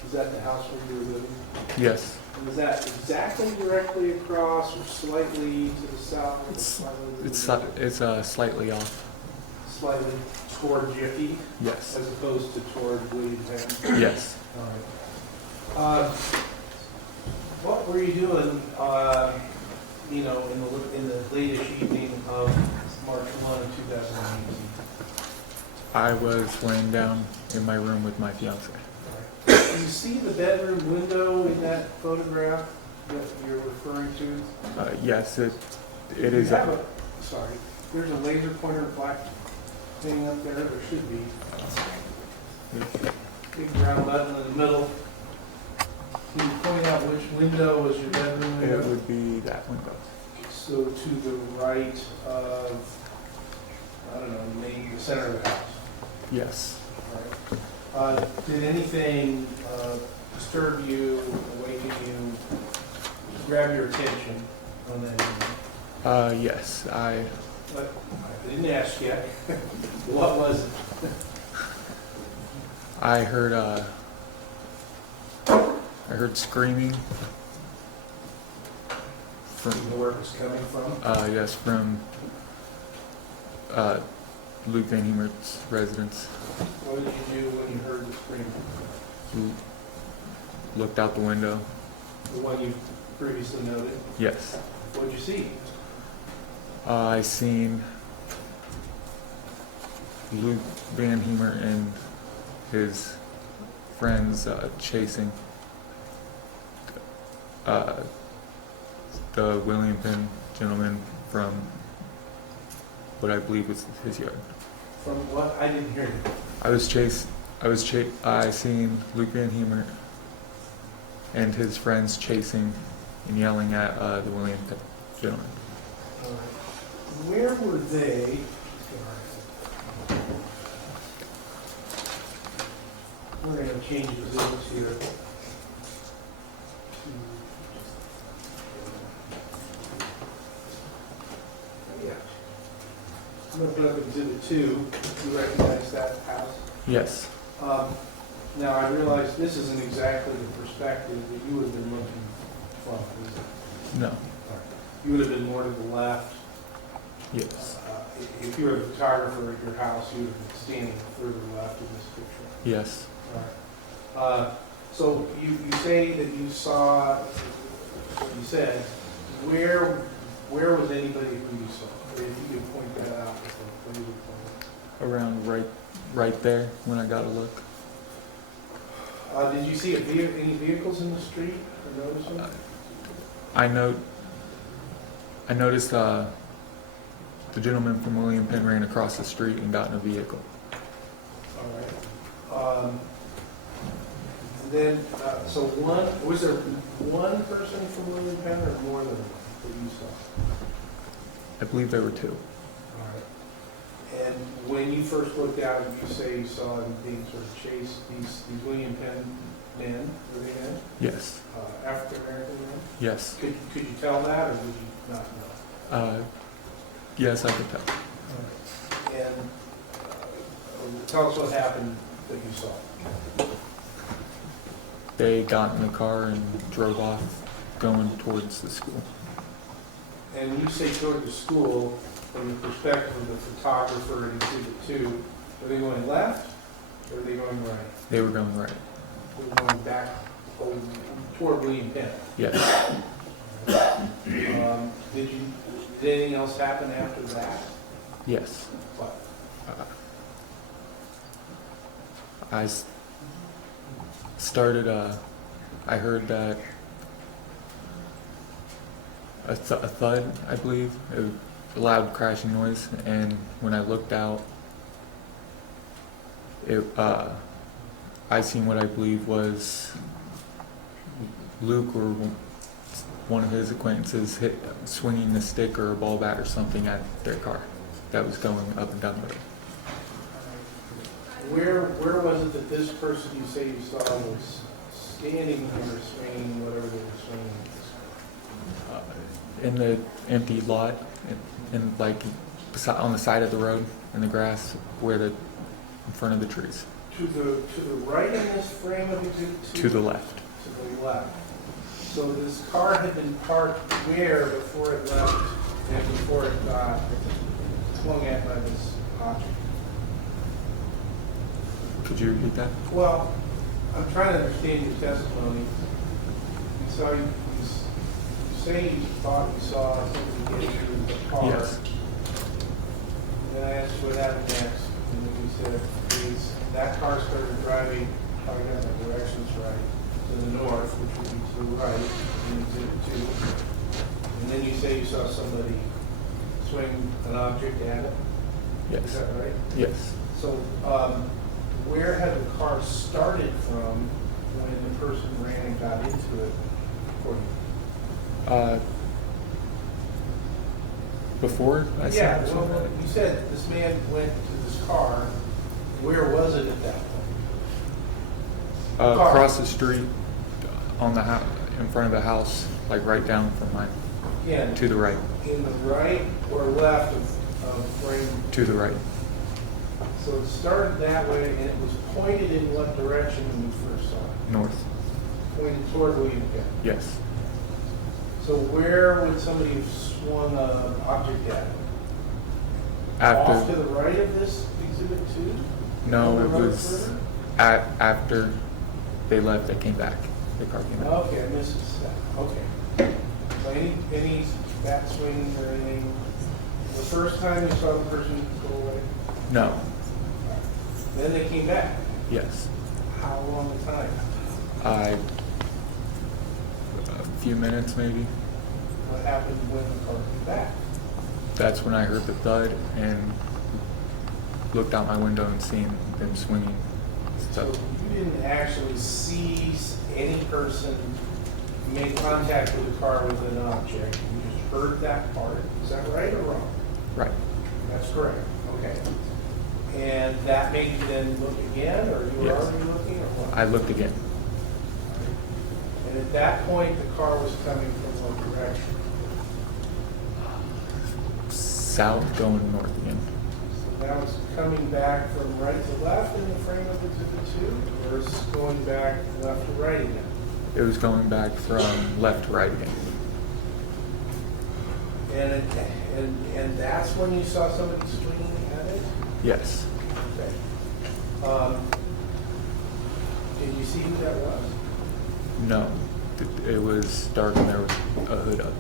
is that the house where you were living? Yes, And is that exactly directly across or slightly to the south? Or slightly to it's the slightly off. slightly toward Jiffy Yes, as opposed to toward Williamstown? yes. All right. What were you doing, in the latest evening of March 1, 2018? I was laying down in my room with my fiance. Do you see the bedroom window in that photograph that you're referring to? Yes, it You is. have sorry, there's a laser pointer black thing up there. There should be. Big round button in the middle. Can you point out which window was your bedroom It window? would be that window. So to the right of, I don't know, maybe the center of the house. Yes. All right. Did anything disturb you, awaken you, grab your attention on that evening? Yes, I But I didn't ask yet. What was it? I heard screaming Do you know where it was coming from? yes, from Luke VanHemert's residence. What did you do when you heard the scream? Looked out the window. The one you previously noted? Yes. What did you see? I seen Luke VanHemert and his friends chasing the William Penn gentleman from what I believe was his yard. From what? I didn't hear you. I seen Luke VanHemert and his friends chasing and yelling at the William Penn gentleman. All right. Where were they? We're going to change exhibits here. Yeah. I'm going to put up exhibit 2. You recognize that house? Yes. Now, I realize this isn't exactly the perspective that you would have been looking from, is it? No. You would have been more to the left. Yes. If you were a photographer at your house, you would have been standing further left in this picture. Yes. All right. So you say that you saw, you said, where was anybody who you saw? If you could point that out. Around right there when I got a look. Did you see any vehicles in the street or notice them? I noticed the gentleman from William Penn ran across the street and got in a vehicle. All right. Then, was there one person from William Penn or more than that you saw? I believe there were two. All right. And when you first looked out, you say you saw them being sort of chased, these William Penn men, were they men? Yes. African American men? Yes. Could you tell that, or would you not know? Yes, I could tell. All right. And tell us what happened that you saw. They got in the car and drove off, going towards the school. And when you say toward the school, from the perspective of the photographer in Exhibit 2, are they going left or are they going right? They were going right. They were going back toward William Penn. Yes. Did anything else happen after that? Yes. What? I heard that a thud, I believe, a loud crashing noise, and when I looked out, I seen what I believe was Luke or one of his acquaintances swinging a stick or a ball bat or something at their car that was going up and down the road. Where was it that this person you say you saw was standing or swinging, whatever they were swinging? In the empty lot, in like on the side of the road, in the grass, in front of the trees. To the right in this frame of Exhibit 2? To the left. To the left. So this car had been parked where before it left and before it got swung at by this object? Could you repeat that? Well, I'm trying to understand your testimony. You say you thought you saw somebody get into the car. Yes. And then I asked you what happened next, and then you said that car started driving, I got my directions right, to the north, which would be to the right, in Exhibit 2. And then you say you saw somebody swing an object at it? Is Yes. that right? Yes. So, where had the car started from when the person ran and got into it for you? Before I saw Yeah, this well, one? you said this man went to this car. Where was it at that point? Car. Across the street, on the in front of the house, like right down from mine. Yeah, To the right. in the right or left of frame? To the right. So it started that way, and it was pointed in what direction when you first saw it? North. Pointed toward William Penn. Yes. So where would somebody have swung an object at? After. Off to the right of this Exhibit 2? No, On the it road was further? after they left. They came back. The car came back. Okay, I missed a step. Okay. So any bat swinging or anything? The first time you saw the person go away? No. Then they came back. Yes. How long a time? A few minutes maybe. What happened when the car came back? That's when I heard the thud and looked out my window and seen them swinging So stuff. you didn't actually see any person make contact with the car with an object. You just heard that part. Is that right or wrong? Right. That's correct. Okay. And that made you then look again, or you were Yes. already looking, or what? I looked again. And at that point, the car was coming from what direction? South going north again. So now it's coming back from right to left in the frame of Exhibit 2, or it's going back left to right again? It was going back from left to right again. And that's when you saw somebody swinging at it? Yes. Okay. Did you see who that was? No, it was dark and there was a hood up.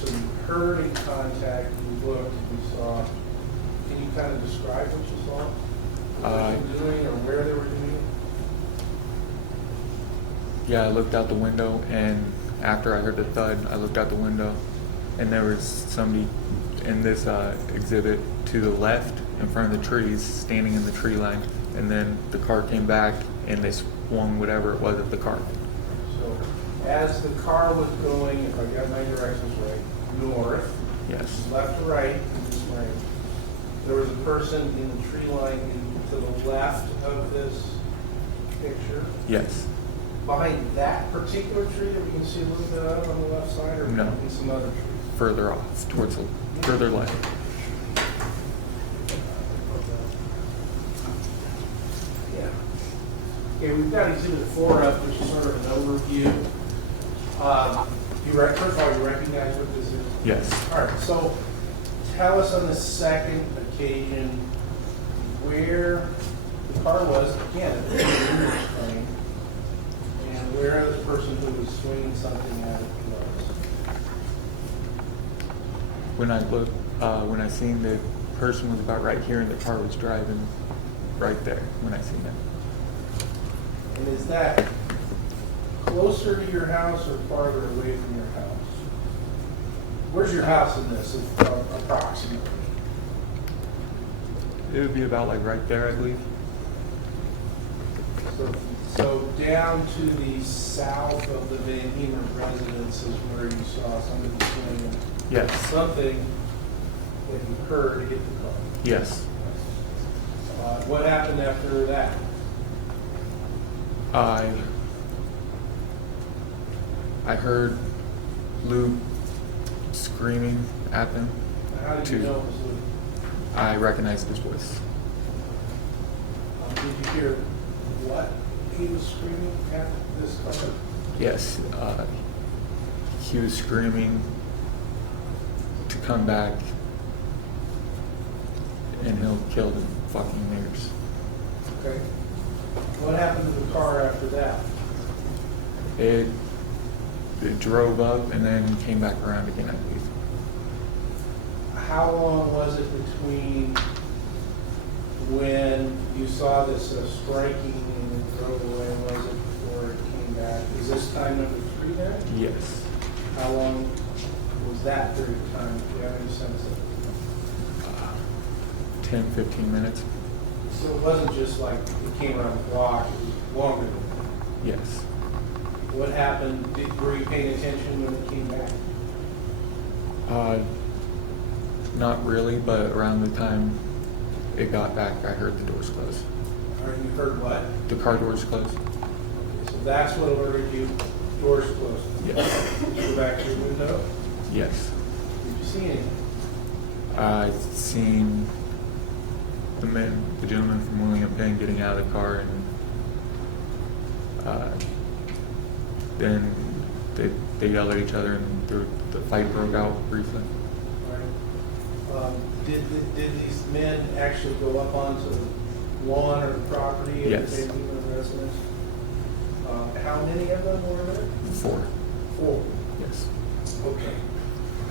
So you heard a contact, you looked, you saw. Can you kind of describe what you saw? What they were doing or where they were doing it? Yeah, I looked out the window, and after I heard the thud, I looked out the window, and there was somebody in this exhibit to the left in front of the trees, standing in the tree line, and then the car came back, and they swung whatever it was at the car. So as the car was going, if I got my directions right, north, Yes, left to right, and just right, there was a person in the tree line to the left of this picture. yes, Behind that particular tree that we can see a little bit of on the left side, or No. in some other trees? further off, towards the further left. Yeah. Okay, we've got Exhibit 4 up, which is sort of an overview. First of all, you recognize what this is? Yes. All right, so tell us on the second occasion where the car was, again, at the window frame, and where the person who was swinging something at it was. When I looked, when I seen the person was about right here, and the car was driving right there when I seen it. And is that closer to your house or farther away from your house? Where's your house in this, approximately? It would be about like right there, I believe. So down to the south of the VanHemert residence is where you saw somebody swinging Yes. something that you heard hit the car. Yes. What happened after that? I heard Lou screaming at them. How did you Two. know it was Lou? I recognized his voice. Did you hear what he was screaming at this car? Yes. He was screaming to come back, and he'll kill the fucking niggers. Okay. What happened to the car after that? It drove up and then came back around again, I believe. How long was it between when you saw this striking and it drove away, was it before it came back? Is this time number 3 then? Yes. How long was that period of time? Do you have any sense of it? 10, 15 minutes. So it wasn't just like it came around the block, it was longer than that. Yes. What happened? Were you paying attention when it came back? Not really, but around the time it got back, I heard the doors close. Or you heard what? The car doors closed. So that's what alerted you, doors closed. Yes. Did you go back to your window? Yes. Did you see anything? I seen the gentleman from William Penn getting out of the car, and then they yelled at each other, and the fight broke out briefly. Right. Did these men actually go up onto the lawn or the property of Yes. the VanHemert residence? How many of them were there? 4. 4. Yes. Okay.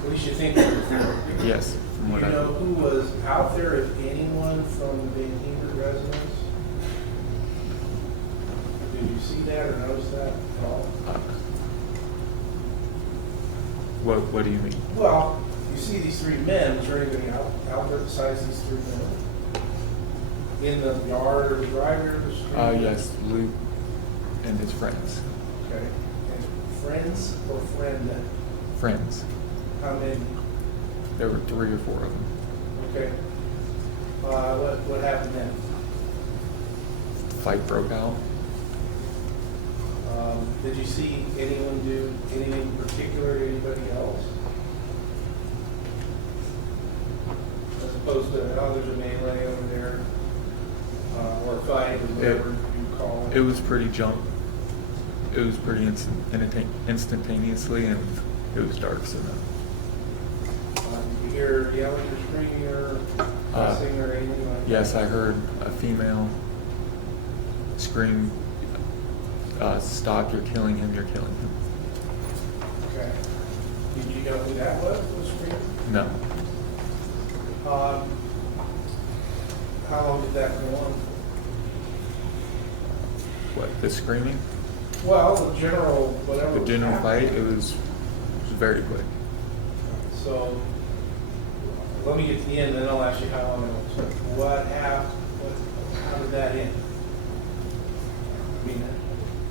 At least you think there were 4. Yes. From Do what you I know who was out there, if anyone, from the VanHemert residence? Did you see that or notice that at all? What do you mean? Well, you see these 3 men, was there anybody out there besides these 3 men? In the yard or the driveway or the street? Yes, Luke and his friends. Okay. And friends or friend? Friends. How many? There were 3 or 4 of them. Okay. What happened then? Fight broke out. Did you see anyone do anything in particular to anybody else? As opposed to, oh, there's a melee over there, or a fight, or whatever you call it. It was pretty It was pretty instantaneously, and it was dark, so no. Did you hear yelling or screaming or fussing or anything like that? Yes, I heard a female scream stop, you're killing him, you're killing him. Okay. Did you know who that was for you? No. How long did that go on? What, the screaming? Well, the general, whatever. The was general happening. fight, it was very quick. So, let me get to the end, then I'll ask you how long it took. What happened? How did that end? I mean,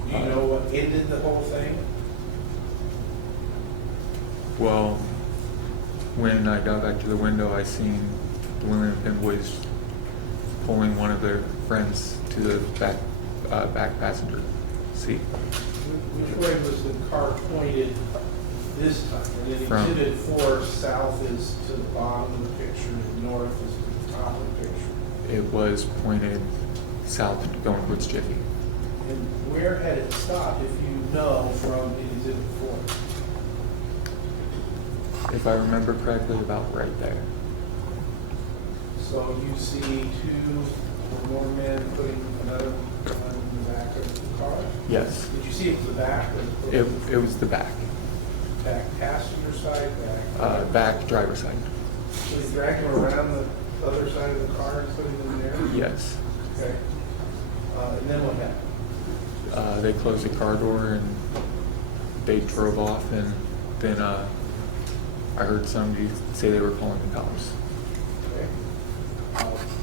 do you know what ended the whole thing? Well, when I got back to the window, I seen the women and boys pulling one of their friends to the back passenger seat. Which way was the car pointed this time? And then From- exhibit 4 south is to the bottom of the picture, and north is to the top of the picture. It was pointed south, going towards Jiffy. And where had it stopped, if you know, from the exhibit 4? If I remember correctly, about right there. So you see 2 or more men putting another one in the back of the car? Yes. Did you see it was the back or It was the back. back passenger side, back? Back driver's side. So you drag them around the other side of the car and putting them there? Yes. Okay. And then what happened? They closed the car door and they drove off, and then I heard somebody say they were calling the cops. Okay.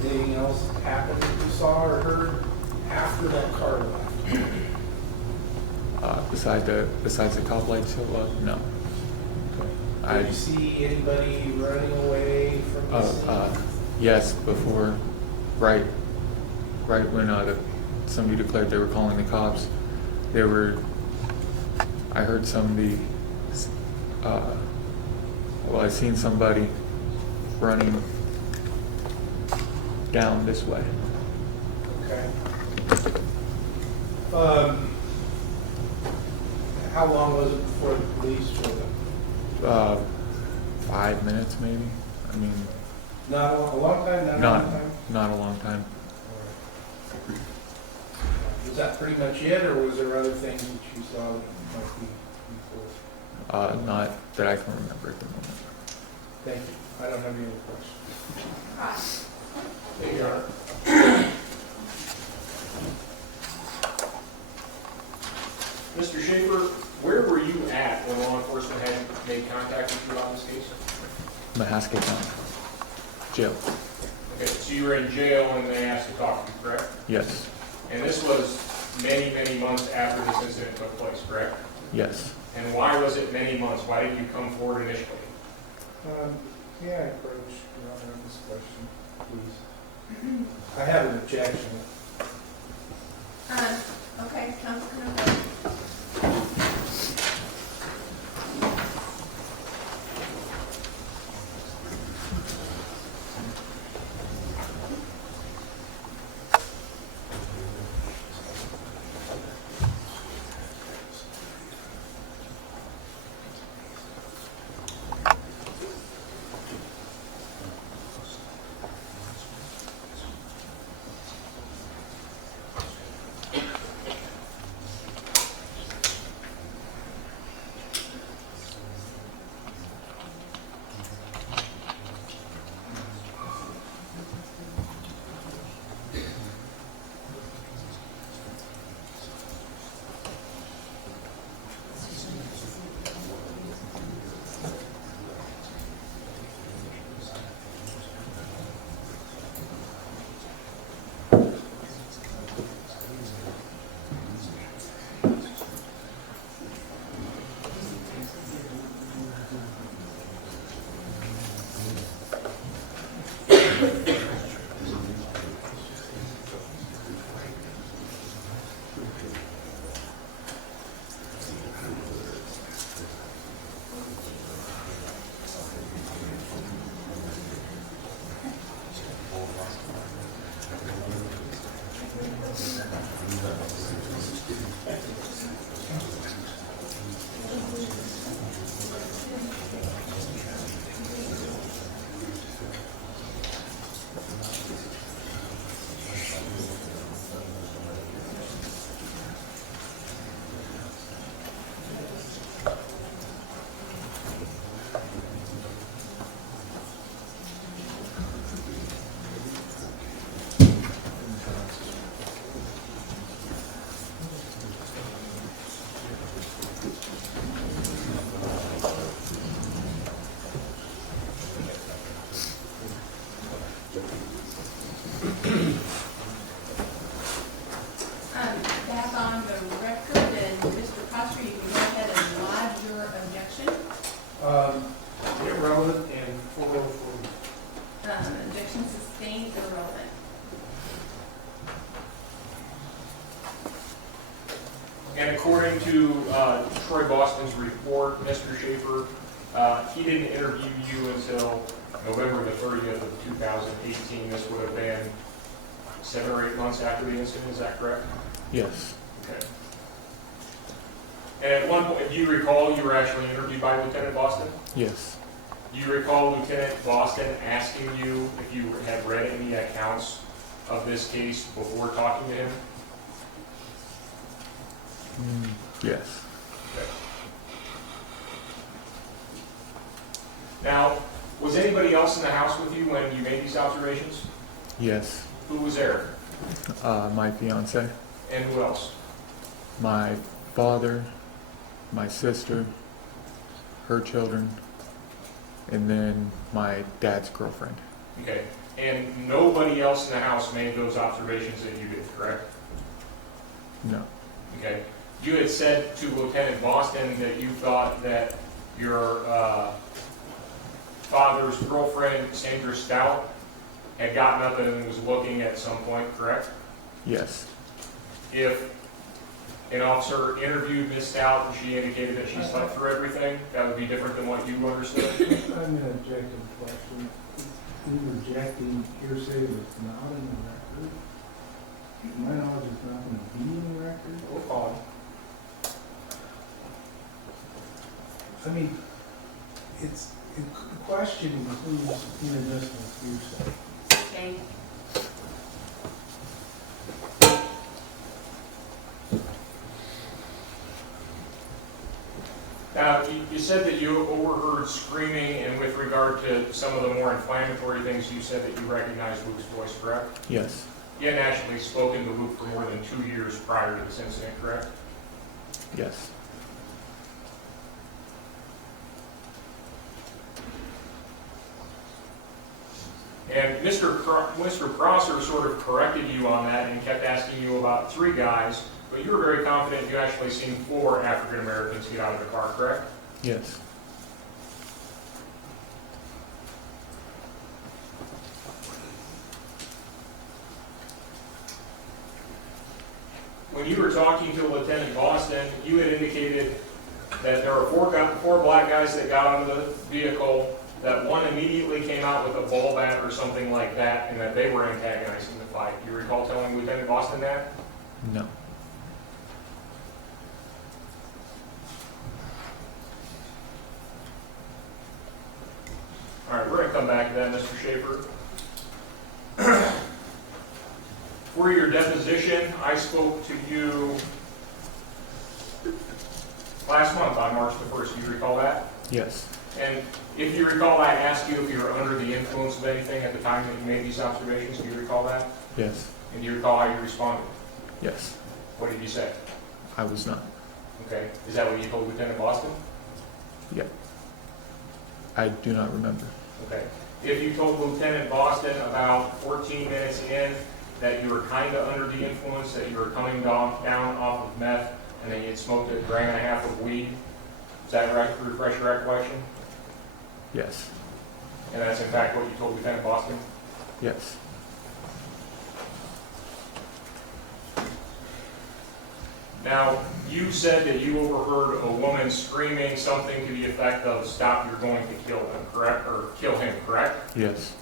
Anything else happen that you saw or heard after that car left? Besides the cop lights show up, no. Did you see anybody running away from the scene? Yes, before, right when somebody declared they were calling the cops, I heard somebody, I seen somebody running down this way. Okay. How long was it before the police showed up? 5 minutes maybe. I mean, Not a long time, not a long time? not a long time. Was that pretty much it, or was there other things that you saw that might be useful? Not that I can remember at the moment. Thank you. I don't have any other questions. Right. There you are. Mr. Schaefer, where were you at when law enforcement had made contact with you about this case? Mahaska County jail. Okay, so you were in jail when they asked to talk to you, correct? Yes. And this was many, many months after this incident took place, correct? Yes. And why was it many months? Why didn't you come forward initially? May I approach Your Honor on this question, please? I have an objection. Okay, Councilman Miller. according to Troy Boston's report, Mr. Schaefer, he didn't interview you until November the 30th of 2018. This would have been 7 or 8 months after the incident, is that correct? Yes. Okay. And at one point, do you recall you were actually interviewed by Lieutenant Boston? Yes. Do you recall Lieutenant Boston asking you if you had read any accounts of this case before talking to him? Yes. Okay. Now, was anybody else in the house with you when you made these observations? Yes. Who was there? My fiance, And who else? my father, my sister, her children, and then my dad's girlfriend. Okay. And nobody else in the house made those observations that you did, correct? No. Okay. You had said to Lieutenant Boston that you thought that your father's girlfriend, Sandra Stout, had gotten up and was looking at some point, correct? Yes. If an officer interviewed Ms. Stout and she indicated that she slept through everything, that would be different than what you understood? I'm going to object to the question. He's rejecting hearsay that's not in the record. My knowledge is not going to be in the record. We'll call him. I mean, the question includes inadmissible hearsay. Okay. Now, you said that you overheard screaming, and with regard to some of the more inflammatory things, you said that you recognized Luke's voice, correct? Yes. You hadn't actually spoken to Luke for more than 2 years prior to this incident, correct? Yes. And Mr. Prosser sort of corrected you on that and kept asking you about 3 guys, but you were very confident you actually seen 4 African Americans get out of the car, correct? Yes. When you were talking to Lieutenant Boston, you had indicated that there were 4 black guys that got out of the vehicle, that one immediately came out with a ball bat or something like that, and that they were antagonizing the fight. Do you recall telling Lieutenant Boston that? No. All right, we're going to come back to that, Mr. Schaefer. For your deposition, I spoke to you last month on March the 1st. Do you recall that? Yes. And if you recall, I asked you if you were under the influence of anything at the time that you made these observations. Do you recall that? Yes. And do you recall how you responded? Yes. What did you say? I was not. Okay. Is that what you told Lieutenant Boston? Yeah. I do not remember. Okay. If you told Lieutenant Boston about 14 minutes in that you were kind of under the influence, that you were coming down off of meth, and then you had smoked 1.5 grams of weed, is that right? Refresh your recollection? Yes. And that's in fact what you told Lieutenant Boston? Yes. Now, you said that you overheard a woman screaming something to the effect of, "Stop, you're going to kill him," correct? Or kill him, correct? Yes.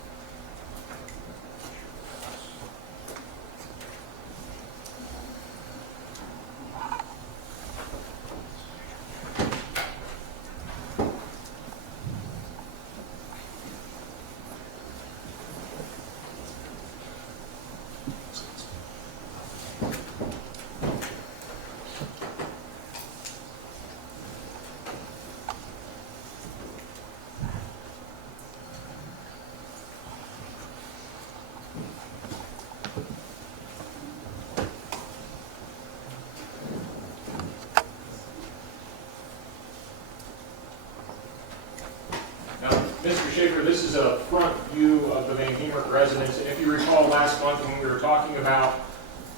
Now, Mr. Schaefer, this is a front view of the VanHemert residence. And if you recall last month when we were talking about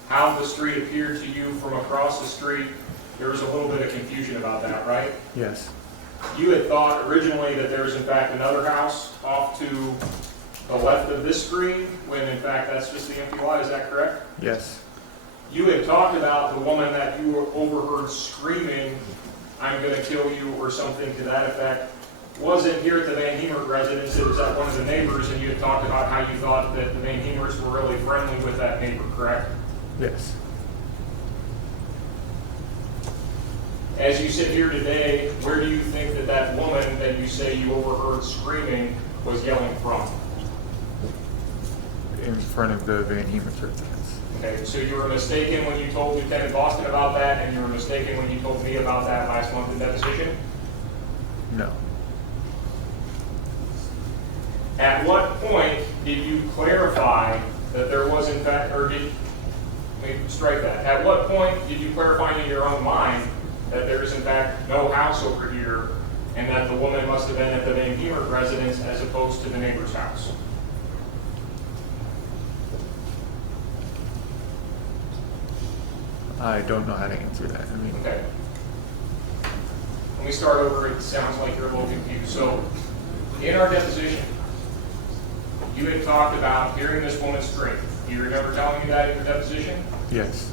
how the street appeared to you from across the street, there was a little bit of confusion about that, right? Yes. You had thought originally that there was in fact another house off to the left of this screen, when in fact that's just the empty lot, is that correct? Yes. you had talked about the woman that you overheard screaming, "I'm gonna kill you," or something to that effect, wasn't here at the VanHemert residence, it was at one of the neighbors, and you had talked about how you thought that the VanHemerts were really friendly with that neighbor, correct? Yes. As you sit here today, where do you think that that woman that you say you overheard screaming was yelling from? In front of the VanHemert residence. Okay, so you were mistaken when you told Lieutenant Boston about that, and you were mistaken when you told me about that last month in deposition? No. At what point did you clarify that there was in fact, or did, let me strike that. At what point did you clarify in your own mind that there is in fact no house over here, and that the woman must have been at the VanHemert residence as opposed to the neighbor's house? I don't know how to answer that. I mean, Okay. Let me start over. It sounds like you're a little confused. So, in our deposition, you had talked about hearing this woman scream. Do you remember telling me that in your deposition? yes.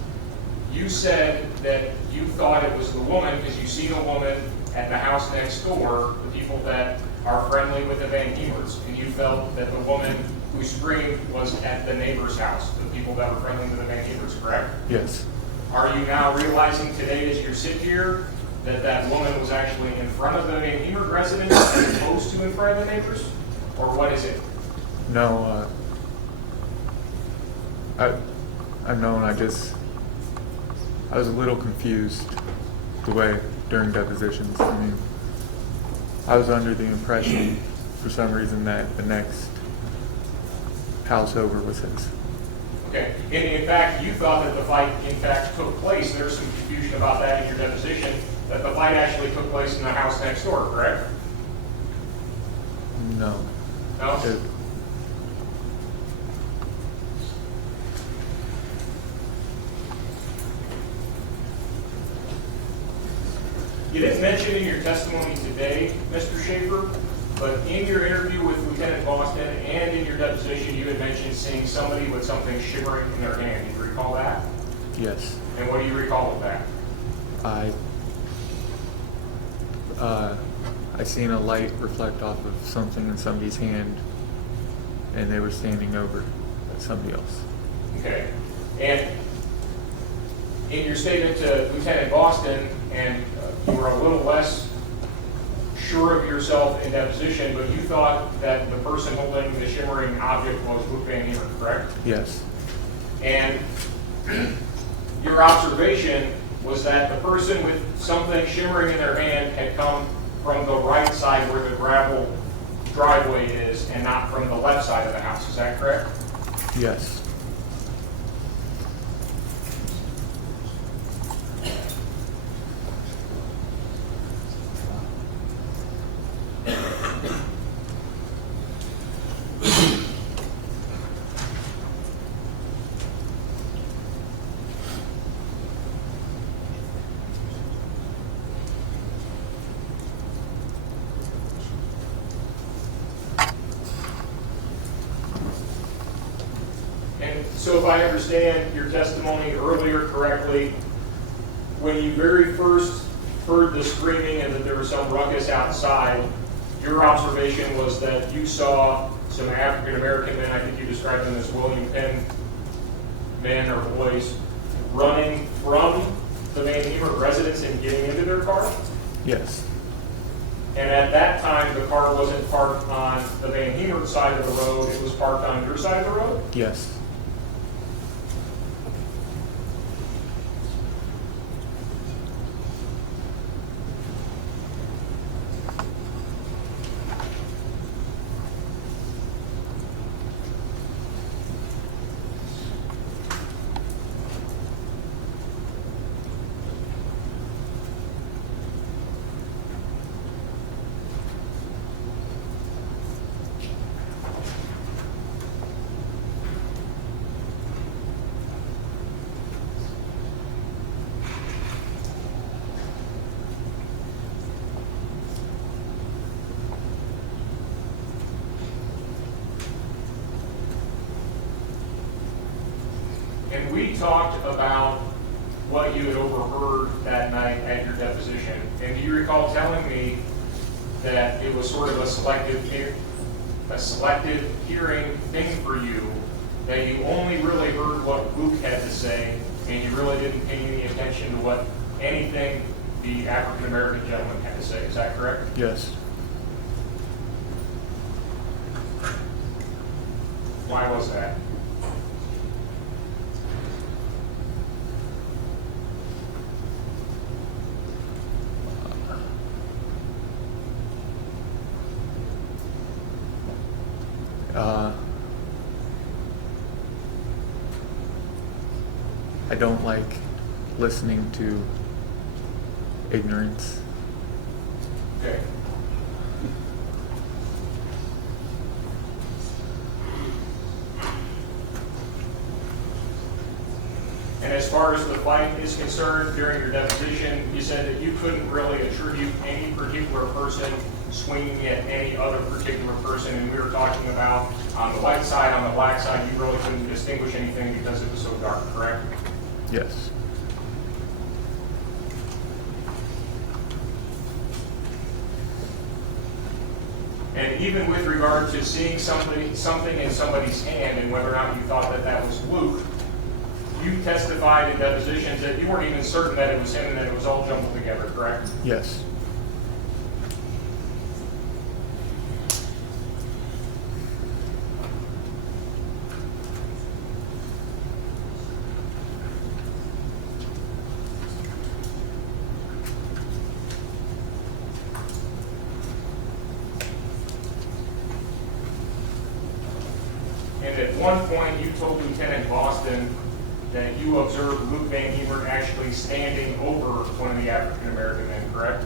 You said that you thought it was the woman because you seen a woman at the house next door, the people that are friendly with the VanHemerts, and you felt that the woman who screamed was at the neighbor's house, the people that were friendly with the VanHemerts, correct? Yes. Are you now realizing today as you sit here that that woman was actually in front of the VanHemert residence as opposed to in front of the neighbors? Or what is it? No, I've known, I was a little confused the way during depositions. I mean, I was under the impression for some reason that the next house over was his. Okay. In fact, you thought that the fight in fact took place. There's some confusion about that in your deposition, that the fight actually took place in the house next door, correct? No. No? It- You didn't mention in your testimony today, Mr. Schaefer, but in your interview with Lieutenant Boston and in your deposition, you had mentioned seeing somebody with something shimmering in their hand. Do you recall that? yes. And what do you recall of that? I seen a light reflect off of something in somebody's hand, and they were standing over somebody else. Okay. And in your statement to Lieutenant Boston, and you were a little less sure of yourself in deposition, but you thought that the person holding the shimmering object was Luke VanHemert, correct? Yes. And your observation was that the person with something shimmering in their hand had come from the right side where the gravel driveway is and not from the left side of the house. Is that correct? Yes. And so if I understand your testimony earlier correctly, when you very first heard the screaming and that there was some ruckus outside, your observation was that you saw some African American men, I think you described them as William Penn men or boys, running from the VanHemert residence and getting into their car? Yes. And at that time, the car wasn't parked on the VanHemert side of the road, it was parked on your side of the road? Yes. we talked about what you had overheard that night at your deposition, and do you recall telling me that it was sort of a selective hearing thing for you, that you only really heard what Luke had to say, and you really didn't pay any attention to what anything the African American gentleman had to say? Is that correct? Yes. Why was that? I don't like listening to ignorance. Okay. And as far as the fight is concerned, during your deposition, you said that you couldn't really attribute any particular person swinging at any other particular person, and we were talking about on the white side, on the black side, you really couldn't distinguish anything because it was so dark, correct? Yes. And even with regard to seeing something in somebody's hand and whether or not you thought that that was Luke, you testified in depositions that you weren't even certain that it was him and that it was all jumbled together, correct? Yes. And at one point, you told Lieutenant Boston that you observed Luke VanHemert actually standing over one of the African American men, correct?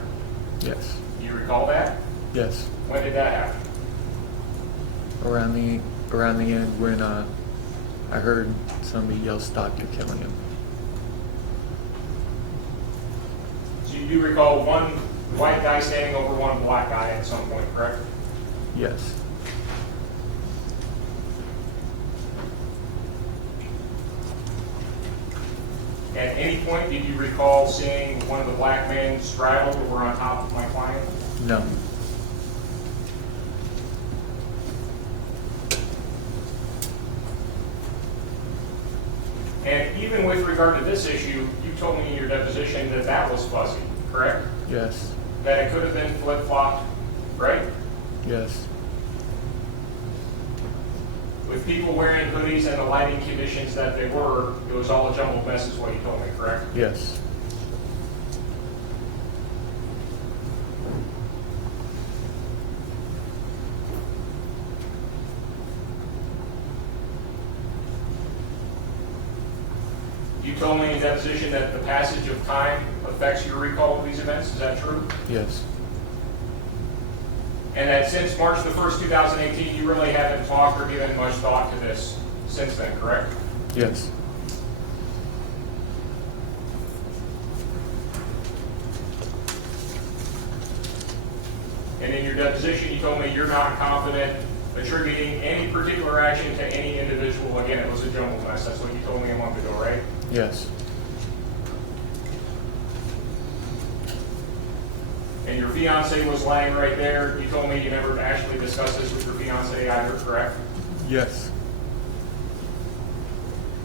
Yes. Do you recall that? Yes. When did that happen? Around the end when I heard somebody yell, "Stop, you're killing him." So you do recall one white guy standing over one black guy at some point, correct? Yes. At any point, did you recall seeing one of the black men straddled over on top of my client? No. And even with regard to this issue, you told me in your deposition that that was fuzzy, correct? Yes. That it could have been flip-flopped, right? Yes. With people wearing hoodies and the lighting conditions that they were, it was all a jumbled mess is what you told me, correct? Yes. You told me in deposition that the passage of time affects your recall of these events, is that true? Yes. And that since March the 1st, 2018, you really haven't talked or given much thought to this since then, correct? Yes. And in your deposition, you told me you're not confident attributing any particular action to any individual. Again, it was a jumbled mess. That's what you told me a month ago, right? Yes. And your fiance was lying right there. You told me you never actually discussed this with your fiance either, correct? Yes.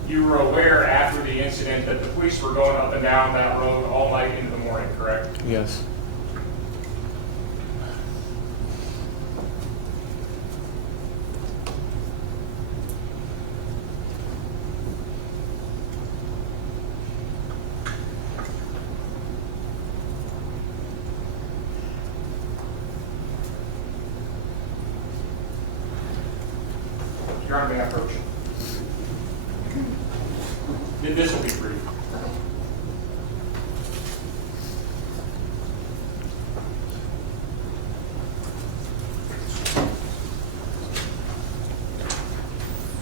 You were aware after the incident that the police were going up and down that road all night into the morning, correct? Yes. Your Honor, may I approach? This will be brief.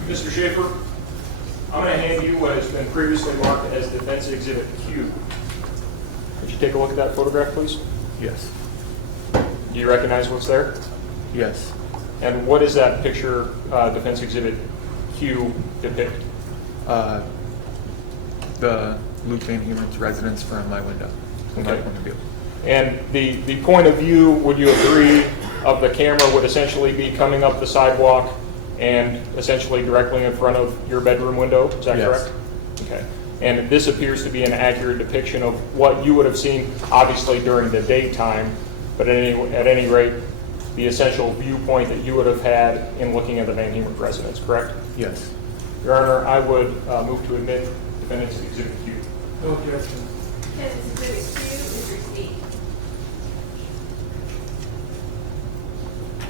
Mr. Schaefer, I'm going to hand you what has been previously marked as Defense Exhibit Q. Could you take a look at that photograph, please? Yes. Do you recognize what's there? Yes. And what does that picture, Defense Exhibit Q, depict? the Luke VanHemert's residence from my window, from my Okay. point of view. And the point of view, would you agree, of the camera would essentially be coming up the sidewalk and essentially directly in front of your bedroom window? Is that Yes. correct? Okay. And this appears to be an accurate depiction of what you would have seen, obviously during the daytime, but at any rate, the essential viewpoint that you would have had in looking at the VanHemert residence, correct? Yes. Your Honor, I would move to admit defendant's exhibit Q. No objection. Defendant's exhibit Q is received.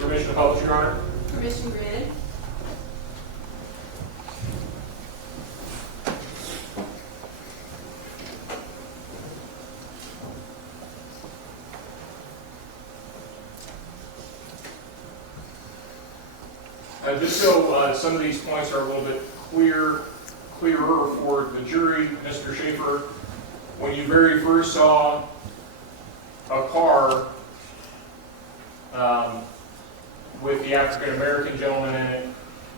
Permission to publish, Your Honor? Permission granted. Just so some of these points are a little bit clearer for the jury, Mr. Schaefer, when you very first saw a car with the African American gentleman in it,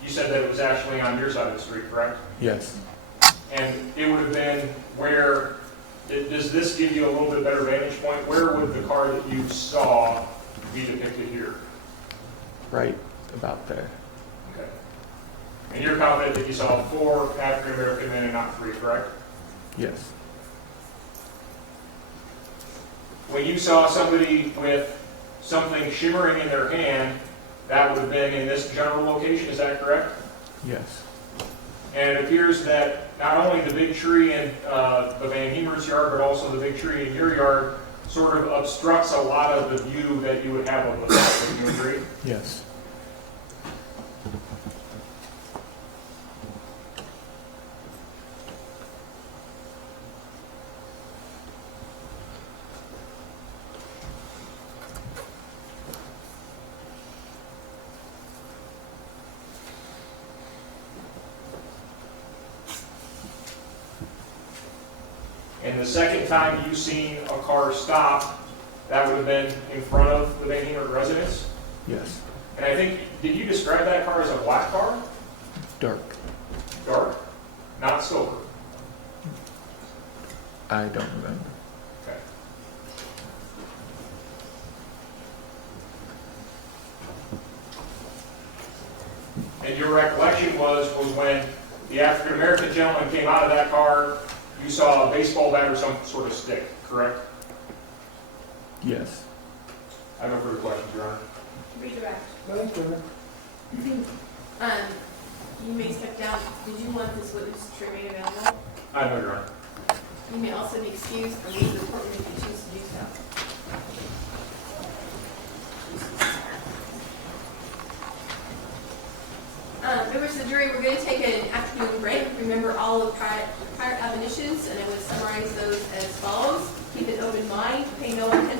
you said that it was actually on your side of the street, correct? Yes. And it would have been where, does this give you a little bit better vantage point? Where would the car that you saw be depicted here? Right about there. Okay. And you're confident that you saw 4 African American men and not 3, correct? Yes. When you saw somebody with something shimmering in their hand, that would have been in this general location, is that correct? Yes. And it appears that not only the big tree in the VanHemert's yard, but also the big tree in your yard sort of obstructs a lot of the view that you would have of the site. Would you agree? Yes. And the second time you seen a car stop, that would have been in front of the VanHemert residence? Yes. And I think, did you describe that car as a black car? Dark. Dark? Not silver? I don't remember. Okay. And your recollection was when the African American gentleman came out of that car, you saw a baseball bat or some sort of stick, correct? Yes. I have no further questions, Your Honor. Redirect. Thank you. You may step down. Did you want this witness to remain available? I know, Your Honor. You may also be excused or leave the courtroom if you choose to do so. Members of the jury, we're going to take an afternoon break. Remember all of prior admonitions, and I would summarize those as follows. Keep an open mind, pay no attention